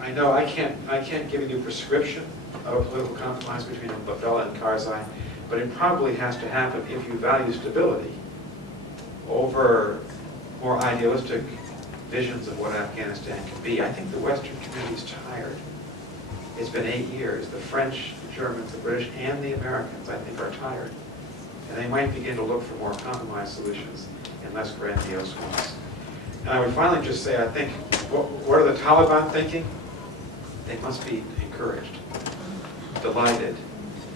I know I can't give you a prescription of a political compromise between Abdullah and Karzai, but it probably has to happen if you value stability over more idealistic visions of what Afghanistan can be. I think the Western community is tired. It's been 8 years. The French, the Germans, the British, and the Americans, I think, are tired. And they might begin to look for more compromise solutions and less grandiose ones. And I would finally just say, I think, what are the Taliban thinking? They must be encouraged, delighted,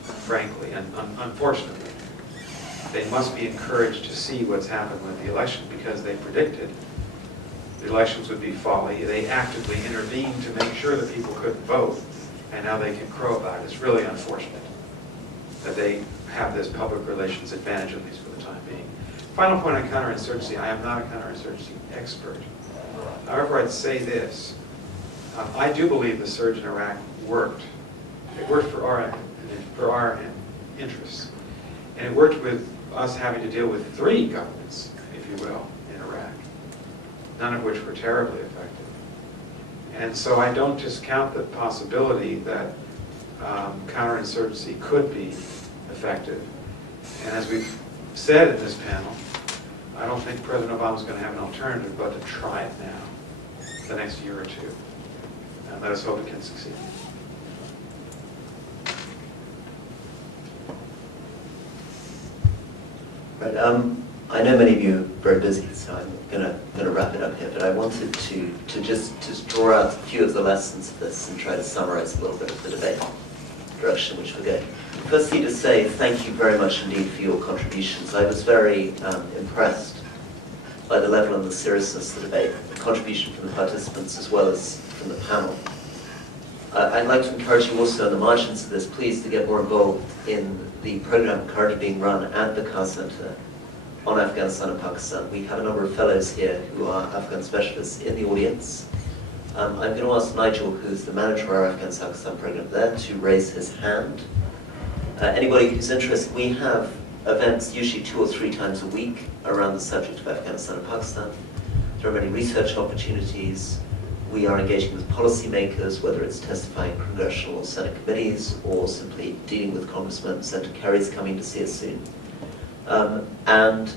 frankly, and unfortunately. They must be encouraged to see what's happened with the election because they predicted the elections would be folly. They actively intervened to make sure that people couldn't vote, and now they can crow about it. It's really unfortunate that they have this public relations advantage, at least for the time being. Final point on counterinsurgency. I am not a counterinsurgency expert. However, I'd say this. I do believe the surge in Iraq worked. It worked for our interests. And it worked with us having to deal with 3 governments, if you will, in Iraq, none of which were terribly effective. And so I don't discount the possibility that counterinsurgency could be effective. And as we've said in this panel, I don't think President Obama is going to have an alternative but to try it now, the next year or 2. And let us hope it can succeed. Right. I know many of you are very busy, so I'm gonna wrap it up here. But I wanted to just draw out a few of the lessons of this and try to summarize a little bit of the debate, direction in which we're going. Firstly, to say thank you very much indeed for your contributions. I was very impressed by the level and the seriousness of the debate, the contribution from the participants as well as from the panel. I'd like to encourage you also on the margins of this, please, to get more involved in the program currently being run at the Carr Center on Afghanistan and Pakistan. We have a number of fellows here who are Afghan specialists in the audience. I'm going to ask Nigel, who's the manager of our Afghanistan program there, to raise his hand. Anybody who's interested, we have events usually 2 or 3 times a week around the subject of Afghanistan and Pakistan. There are many research opportunities. We are engaging with policymakers, whether it's testifying in congressional or Senate committees or simply dealing with congressmen. Senator Kerry's coming to see us soon. And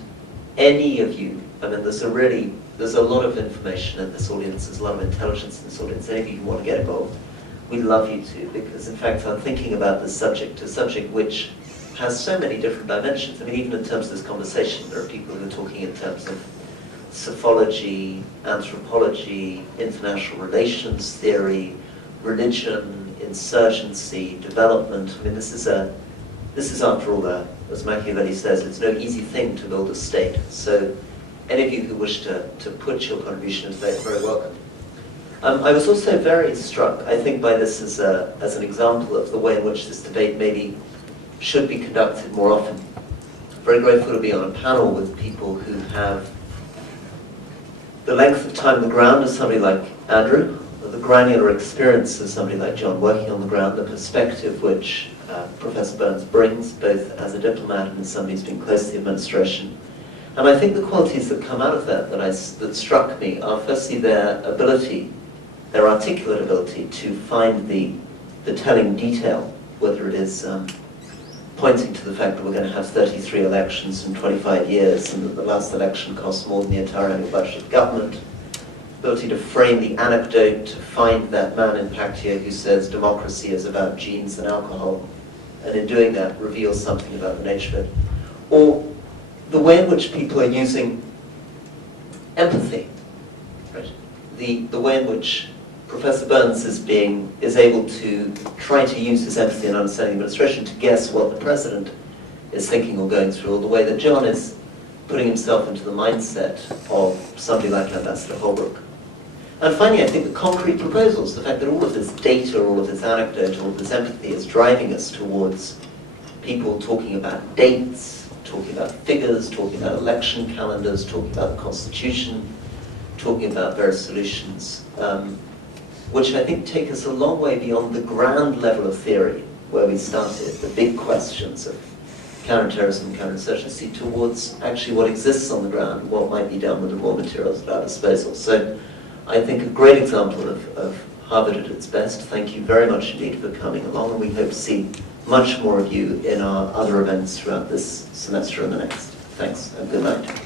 any of you, I mean, there's a lot of information in this audience, there's a lot of intelligence in this audience. Any of you who want to get involved, we'd love you to, because in fact I'm thinking about this subject, a subject which has so many different dimensions. I mean, even in terms of this conversation, there are people who are talking in terms of psephology, anthropology, international relations theory, religion, insurgency, development. I mean, this is after all, as Machiavelli says, it's no easy thing to build a state. So any of you who wish to put your contribution in today are very welcome. I was also very struck, I think, by this as an example of the way in which this debate maybe should be conducted more often. Very grateful to be on a panel with people who have the length of time on the ground of somebody like Andrew, the granular experience of somebody like John working on the ground, the perspective which Professor Burns brings, both as a diplomat and as somebody who's been close to the administration. And I think the qualities that come out of that struck me are firstly their ability, their articulate ability to find the telling detail, whether it is pointing to the fact that we're going to have 33 elections in 25 years and that the last election costs more than the entire annual budget of government, ability to frame the anecdote, to find that man in Pacquiao who says democracy is about genes and alcohol, and in doing that reveals something about the nature of it. Or the way in which people are using empathy, right? The way in which Professor Burns is able to try to use his empathy and understanding the administration to guess what the president is thinking or going through, or the way that John is putting himself into the mindset of somebody like Ambassador Holbrooke. And finally, I think the concrete proposals, the fact that all of this data, all of this anecdote, all of this empathy is driving us towards people talking about dates, talking about figures, talking about election calendars, talking about the Constitution, talking about various solutions, which I think take us a long way beyond the ground level of theory, where we started, the big questions of counterterrorism and counterinsurgency, towards actually what exists on the ground, what might be done with the raw materials at our disposal. So I think a great example of Harvard at its best. Thank you very much indeed for coming along, and we hope to see much more of you in our other events throughout this semester and the next. Thanks, and good night.